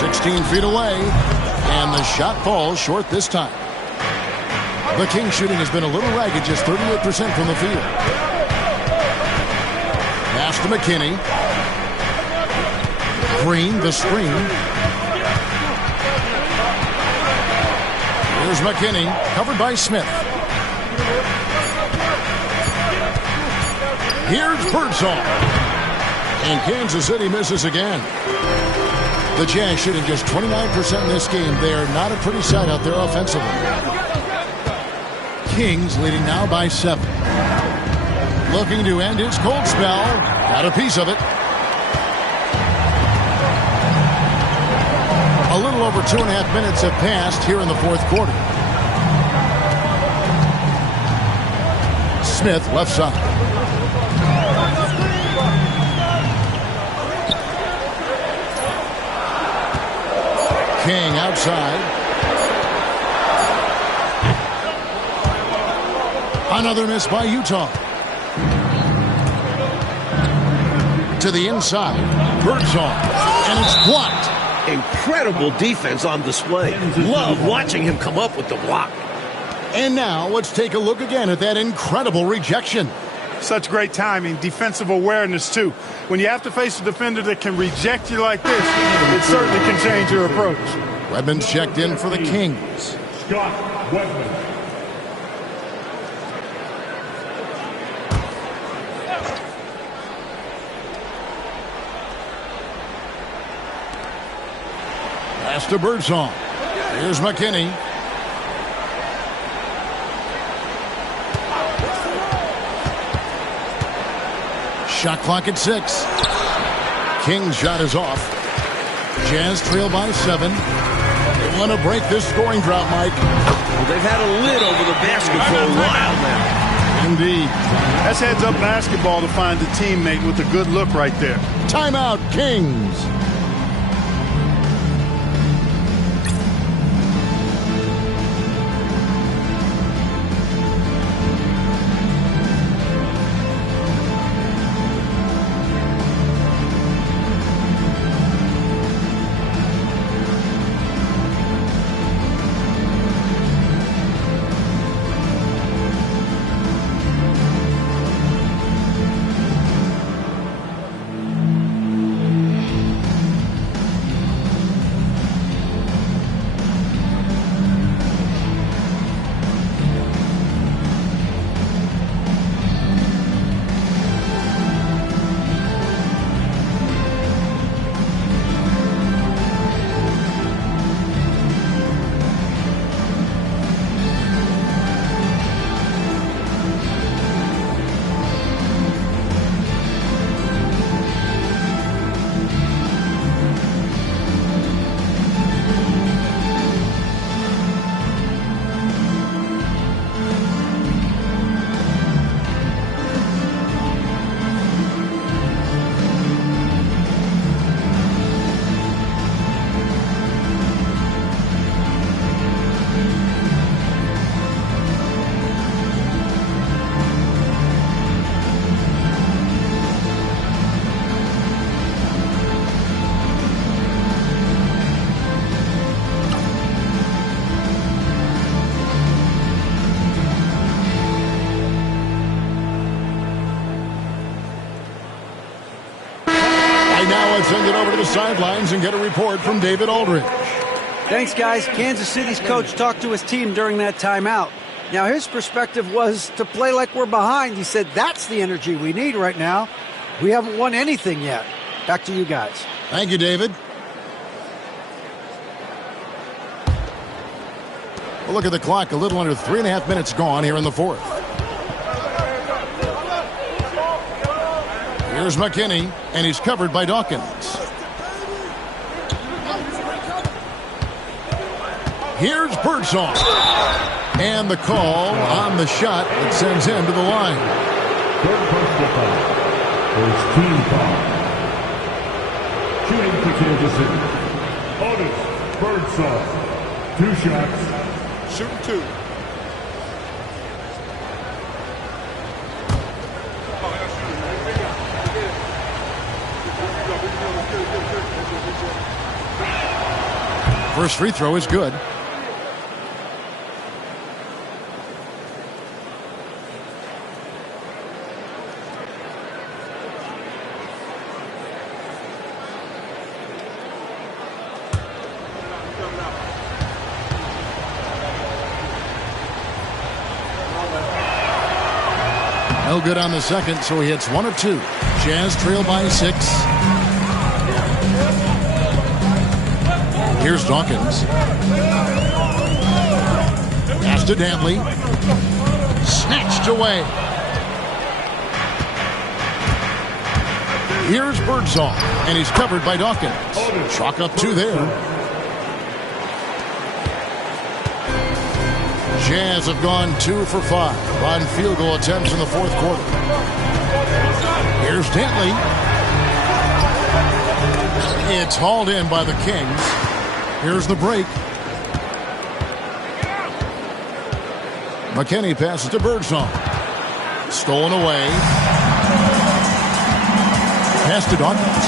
16 feet away. And the shot falls short this time. The Kings shooting has been a little ragged, just 38% from the field. Pass to McKinney. Green, the screen. Here's McKinney, covered by Smith. Here's Birdsall. And Kansas City misses again. The Jazz shooting just 29% in this game. They are not a pretty sight out there offensively. Kings leading now by 7. Looking to end his cold spell. Got a piece of it. A little over 2.5 minutes have passed here in the fourth quarter. Smith left side. King outside. Another miss by Utah. To the inside. Birdsall. And it's blocked. Incredible defense on display. Love watching him come up with the block. And now let's take a look again at that incredible rejection. Such great timing, defensive awareness too. When you have to face a defender that can reject you like this, it certainly can change your approach. Redmond's checked in for the Kings. Scott Redmond. Pass to Birdsall. Here's McKinney. Shot clock at 6. King's shot is off. Jazz trail by 7. They want to break this scoring drought, Mike. Well, they've had a lid over the basket for a while now. Indeed. That's heads-up basketball to find a teammate with a good look right there. Timeout, Kings. Now let's send it over to the sidelines and get a report from David Aldridge. Thanks, guys. Kansas City's coach talked to his team during that timeout. Now, his perspective was to play like we're behind. He said that's the energy we need right now. We haven't won anything yet. Back to you guys. Thank you, David. Well, look at the clock. A little under 3.5 minutes gone here in the fourth. Here's McKinney, and he's covered by Dawkins. Here's Birdsall. And the call on the shot that sends him to the line. Third personal foul. First team foul. Shooting for Kansas City. Otis Birdsall. 2 shots. Shooting 2. First free throw is good. No good on the second, so he hits 1 of 2. Jazz trail by 6. Here's Dawkins. Pass to Dantley. Snatched away. Here's Birdsall, and he's covered by Dawkins. Chalk up 2 there. Jazz have gone 2 for 5 on field goal attempts in the fourth quarter. Here's Dantley. It's hauled in by the Kings. Here's the break. McKinney passes to Birdsall. Stolen away. Pass to Dawkins.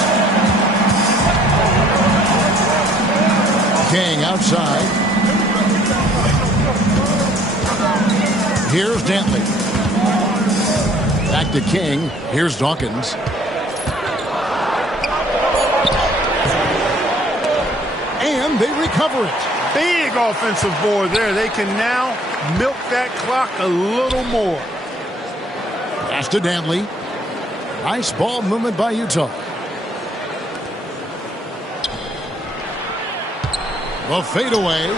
King outside. Here's Dantley. Back to King. Here's Dawkins. And they recover it. Big offensive board there. They can now milk that clock a little more. Pass to Dantley. Nice ball movement by Utah. The fadeaway.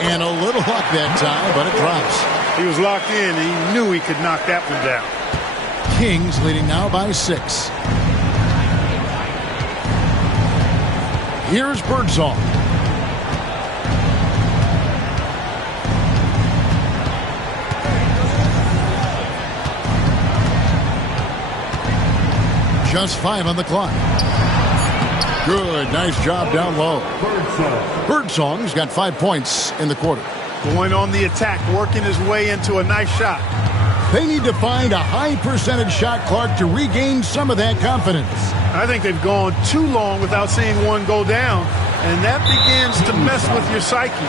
And a little luck that time, but it drops. He was locked in, and he knew he could knock that one down. Kings leading now by 6. Here's Birdsall. Just 5 on the clock. Good, nice job down low. Birdsong's got 5 points in the quarter. Going on the attack, working his way into a nice shot. They need to find a high percentage shot, Clark, to regain some of that confidence. I think they've gone too long without seeing one go down, and that begins to mess with your psyche.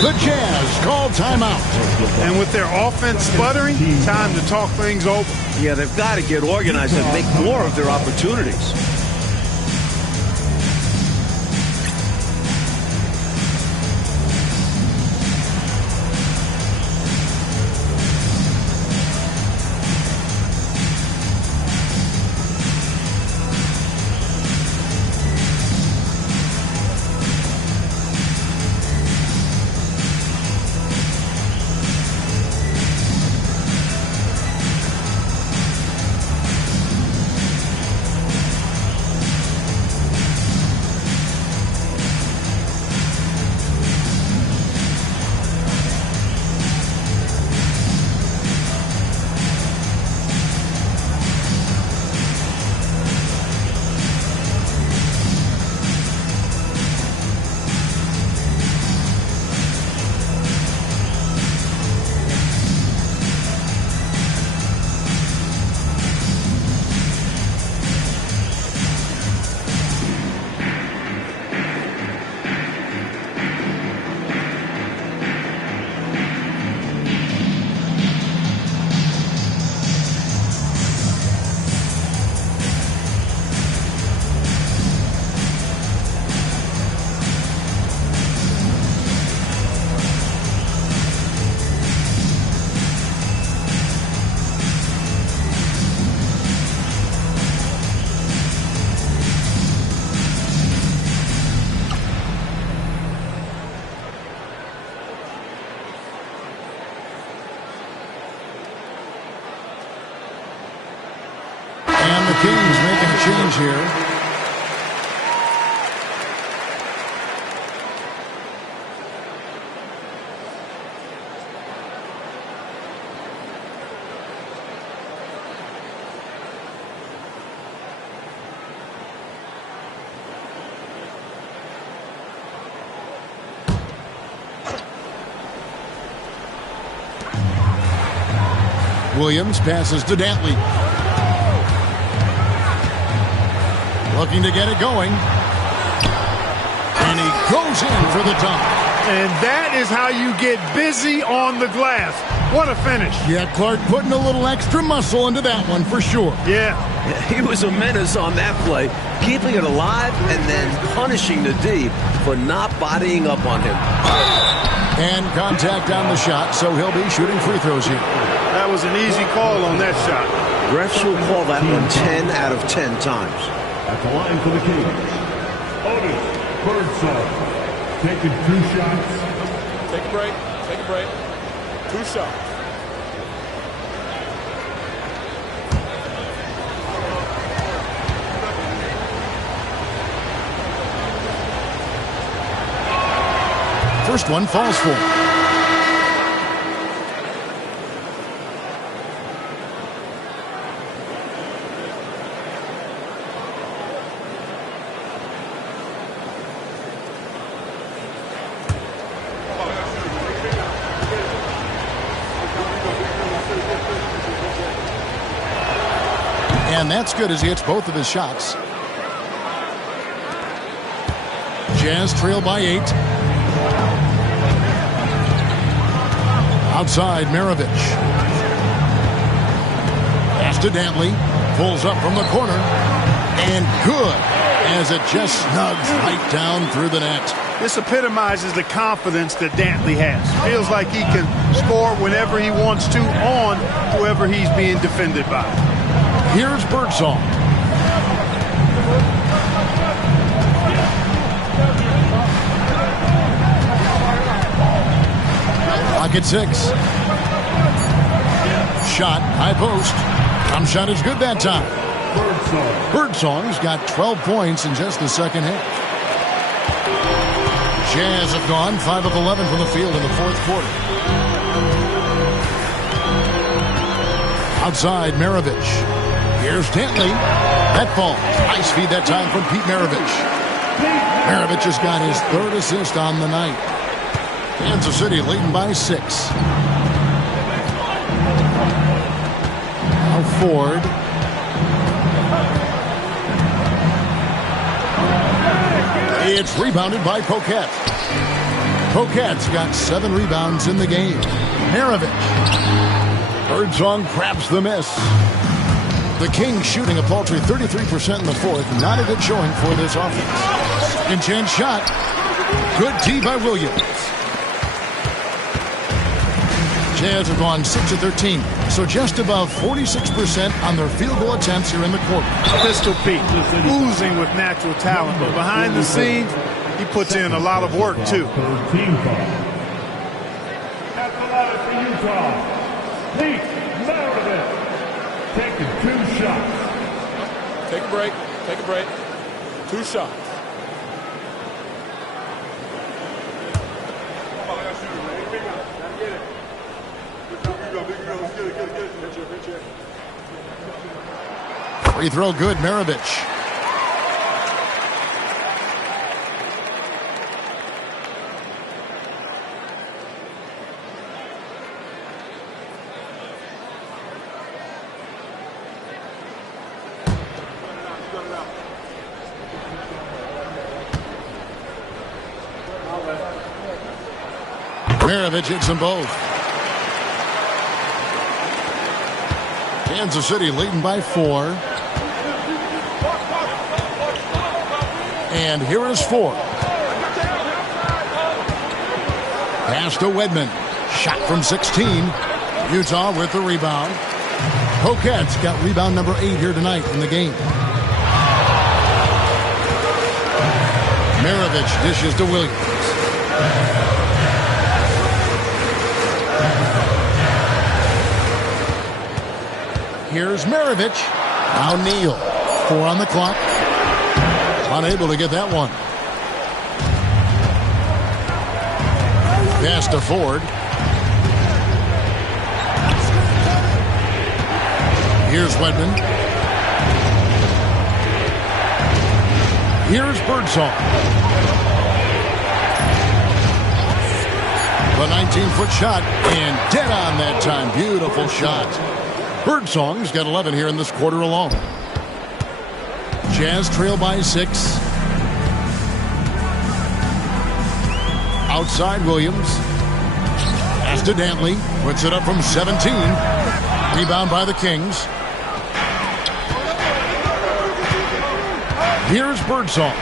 The Jazz call timeout. And with their offense sputtering, time to talk things over. Yeah, they've got to get organized and make more of their opportunities. The Kings making a change here. Williams passes to Dantley. Looking to get it going. And he goes in for the dunk. And that is how you get busy on the glass. What a finish. Yeah, Clark putting a little extra muscle into that one for sure. Yeah. He was a menace on that play, keeping it alive and then punishing the D for not bodying up on him. And contact on the shot, so he'll be shooting free throws here. That was an easy call on that shot. Refs will call that one 10 out of 10 times. At the line for the Kings, Otis Birdsong, taking 2 shots. Take a break. Take a break. 2 shots. First one falls for him. And that's good as he hits both of his shots. Jazz trail by 8. Outside, Maravich. Pass to Dantley. Pulls up from the corner. And good, as it just snugs right down through the net. This epitomizes the confidence that Dantley has. Feels like he can score whenever he wants to on whoever he's being defended by. Here's Birdsong. Clock at 6. Shot, high post. Come shot is good that time. Birdsong's got 12 points in just the second half. Jazz have gone 5 of 11 from the field in the fourth quarter. Outside, Maravich. Here's Dantley. That ball. Nice feed that time from Pete Maravich. Maravich has got his 3rd assist on the night. Kansas City leading by 6. Now Ford. It's rebounded by Poquet. Poquet's got 7 rebounds in the game. Maravich. Birdsong craps the miss. The Kings shooting a paltry 33% in the fourth. Not a good showing for this offense. Second chance shot. Good D by Williams. Jazz have gone 6 of 13, so just above 46% on their field goal attempts here in the quarter. Pistol Pete, oozing with natural talent, but behind the scenes, he puts in a lot of work too. Team foul. At the line for Utah, Pete Maravich, taking 2 shots. Take a break. Take a break. 2 shots. Free throw good, Maravich. Maravich hits them both. Kansas City leading by 4. And here is 4. Pass to Wedman. Shot from 16. Utah with the rebound. Poquet's got rebound number 8 here tonight in the game. Maravich dishes to Williams. Here's Maravich. Now Neal. 4 on the clock. Unable to get that one. Pass to Ford. Here's Wedman. Here's Birdsong. The 19-foot shot, and dead on that time. Beautiful shot. Birdsong's got 11 here in this quarter alone. Jazz trail by 6. Outside Williams. Pass to Dantley. Puts it up from 17. Rebound by the Kings. Here's Birdsong.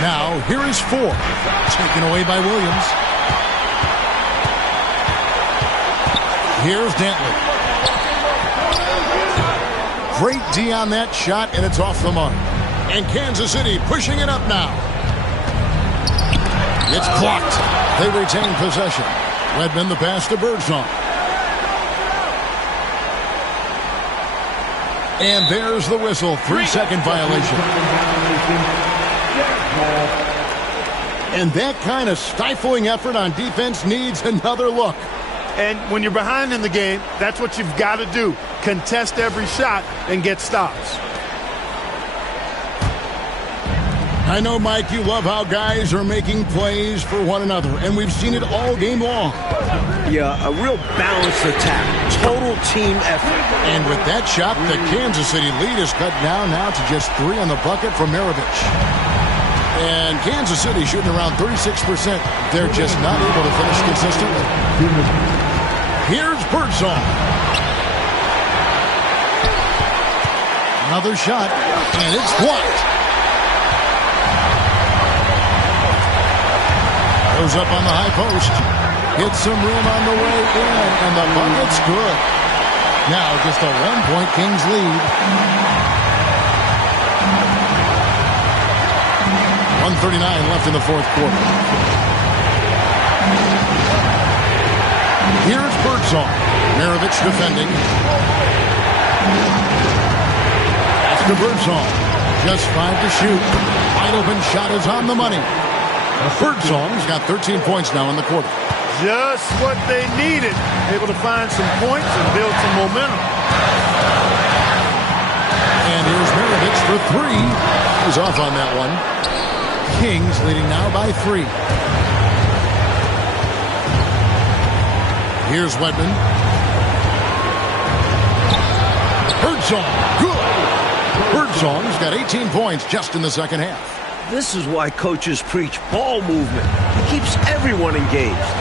Now, here is 4. Taken away by Williams. Here's Dantley. Great D on that shot, and it's off the mark. And Kansas City pushing it up now. It's blocked. They retain possession. Redmond the pass to Birdsong. And there's the whistle. 3-second violation. And that kind of stifling effort on defense needs another look. And when you're behind in the game, that's what you've got to do. Contest every shot and get stops. I know, Mike, you love how guys are making plays for one another, and we've seen it all game long. Yeah, a real balanced attack. Total team effort. And with that shot, the Kansas City lead is cut down now to just 3 on the bucket for Maravich. And Kansas City shooting around 36%. They're just not able to finish consistently. Here's Birdsong. Another shot, and it's blocked. Goes up on the high post. Hits some room on the way in, and the bucket's good. Now just a 1-point Kings lead. 1:39 left in the fourth quarter. Here's Birdsong. Maravich defending. That's to Birdsong. Just 5 to shoot. Wide open shot is on the money. Birdsong's got 13 points now in the quarter. Just what they needed. Able to find some points and build some momentum. And here's Maravich for 3. He's off on that one. Kings leading now by 3. Here's Wedman. Birdsong. Good. Birdsong's got 18 points just in the second half. This is why coaches preach ball movement. It keeps everyone engaged.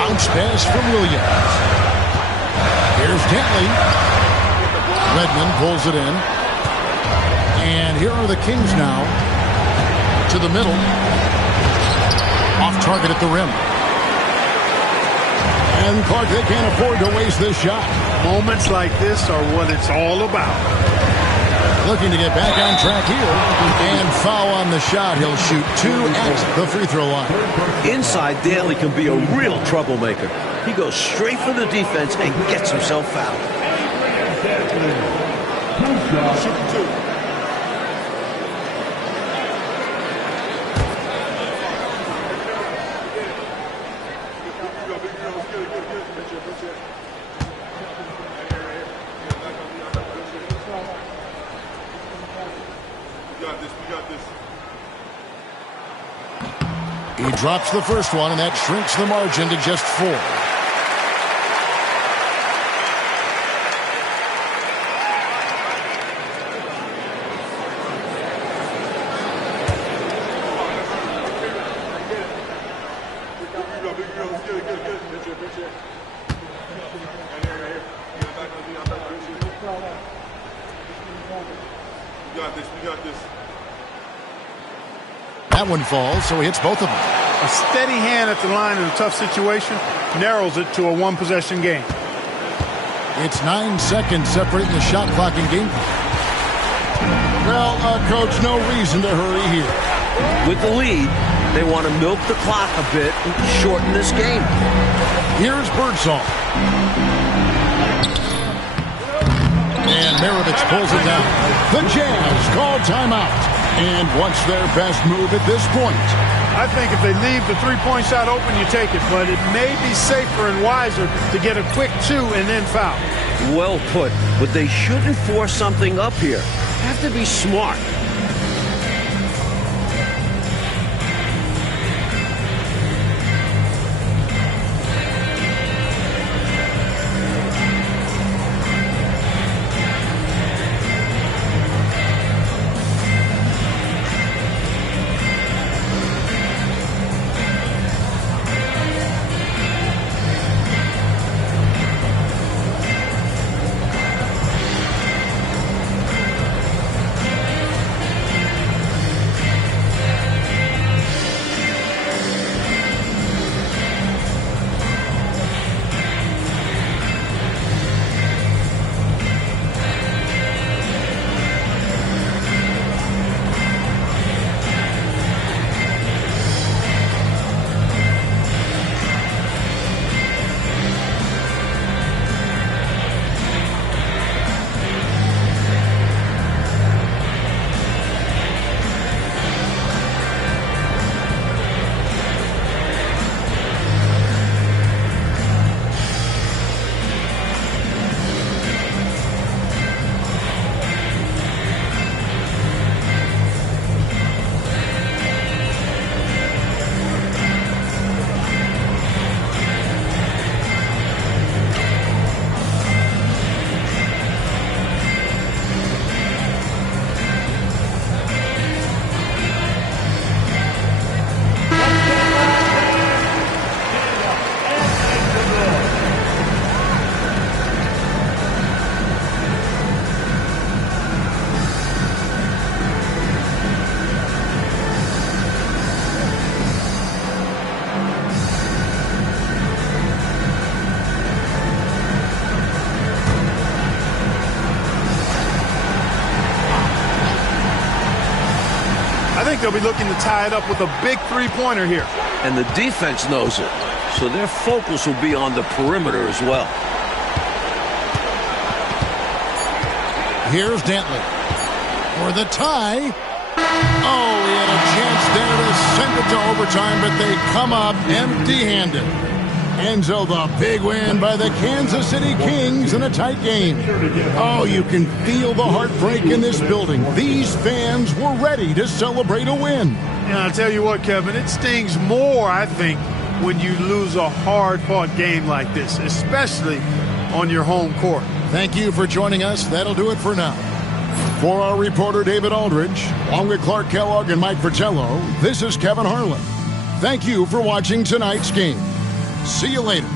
Bounce pass from Williams. Here's Dantley. Redmond pulls it in. And here are the Kings now. To the middle. Off target at the rim. And Clark, they can't afford to waste this shot. Moments like this are what it's all about. Looking to get back on track here. And foul on the shot. He'll shoot 2 at the free throw line. Inside, Dantley can be a real troublemaker. He goes straight for the defense and gets himself fouled. He drops the first one, and that shrinks the margin to just 4. That one falls, so he hits both of them. A steady hand at the line in a tough situation narrows it to a 1-possession game. It's 9 seconds separating the shot clock and game clock. Well, Coach, no reason to hurry here. With the lead, they want to milk the clock a bit and shorten this game. Here's Birdsong. And Maravich pulls it down. The Jazz call timeout. And what's their best move at this point? I think if they leave the three-point shot open, you take it. But it may be safer and wiser to get a quick 2 and then foul. Well put. But they shouldn't force something up here. Have to be smart. they'll be looking to tie it up with a big three-pointer here. And the defense knows it, so their focus will be on the perimeter as well. Here's Dantley for the tie. Oh, he had a chance there to send it to overtime, but they come up empty-handed. Enzo, the big win by the Kansas City Kings in a tight game. Oh, you can feel the heartbreak in this building. These fans were ready to celebrate a win. And I'll tell you what, Kevin, it stings more, I think, when you lose a hard-fought game like this, especially on your home court. Thank you for joining us. That'll do it for now. For our reporter, David Aldridge, along with Clark Kellogg and Mike Fratello, this is Kevin Harlan. Thank you for watching tonight's game. See you later.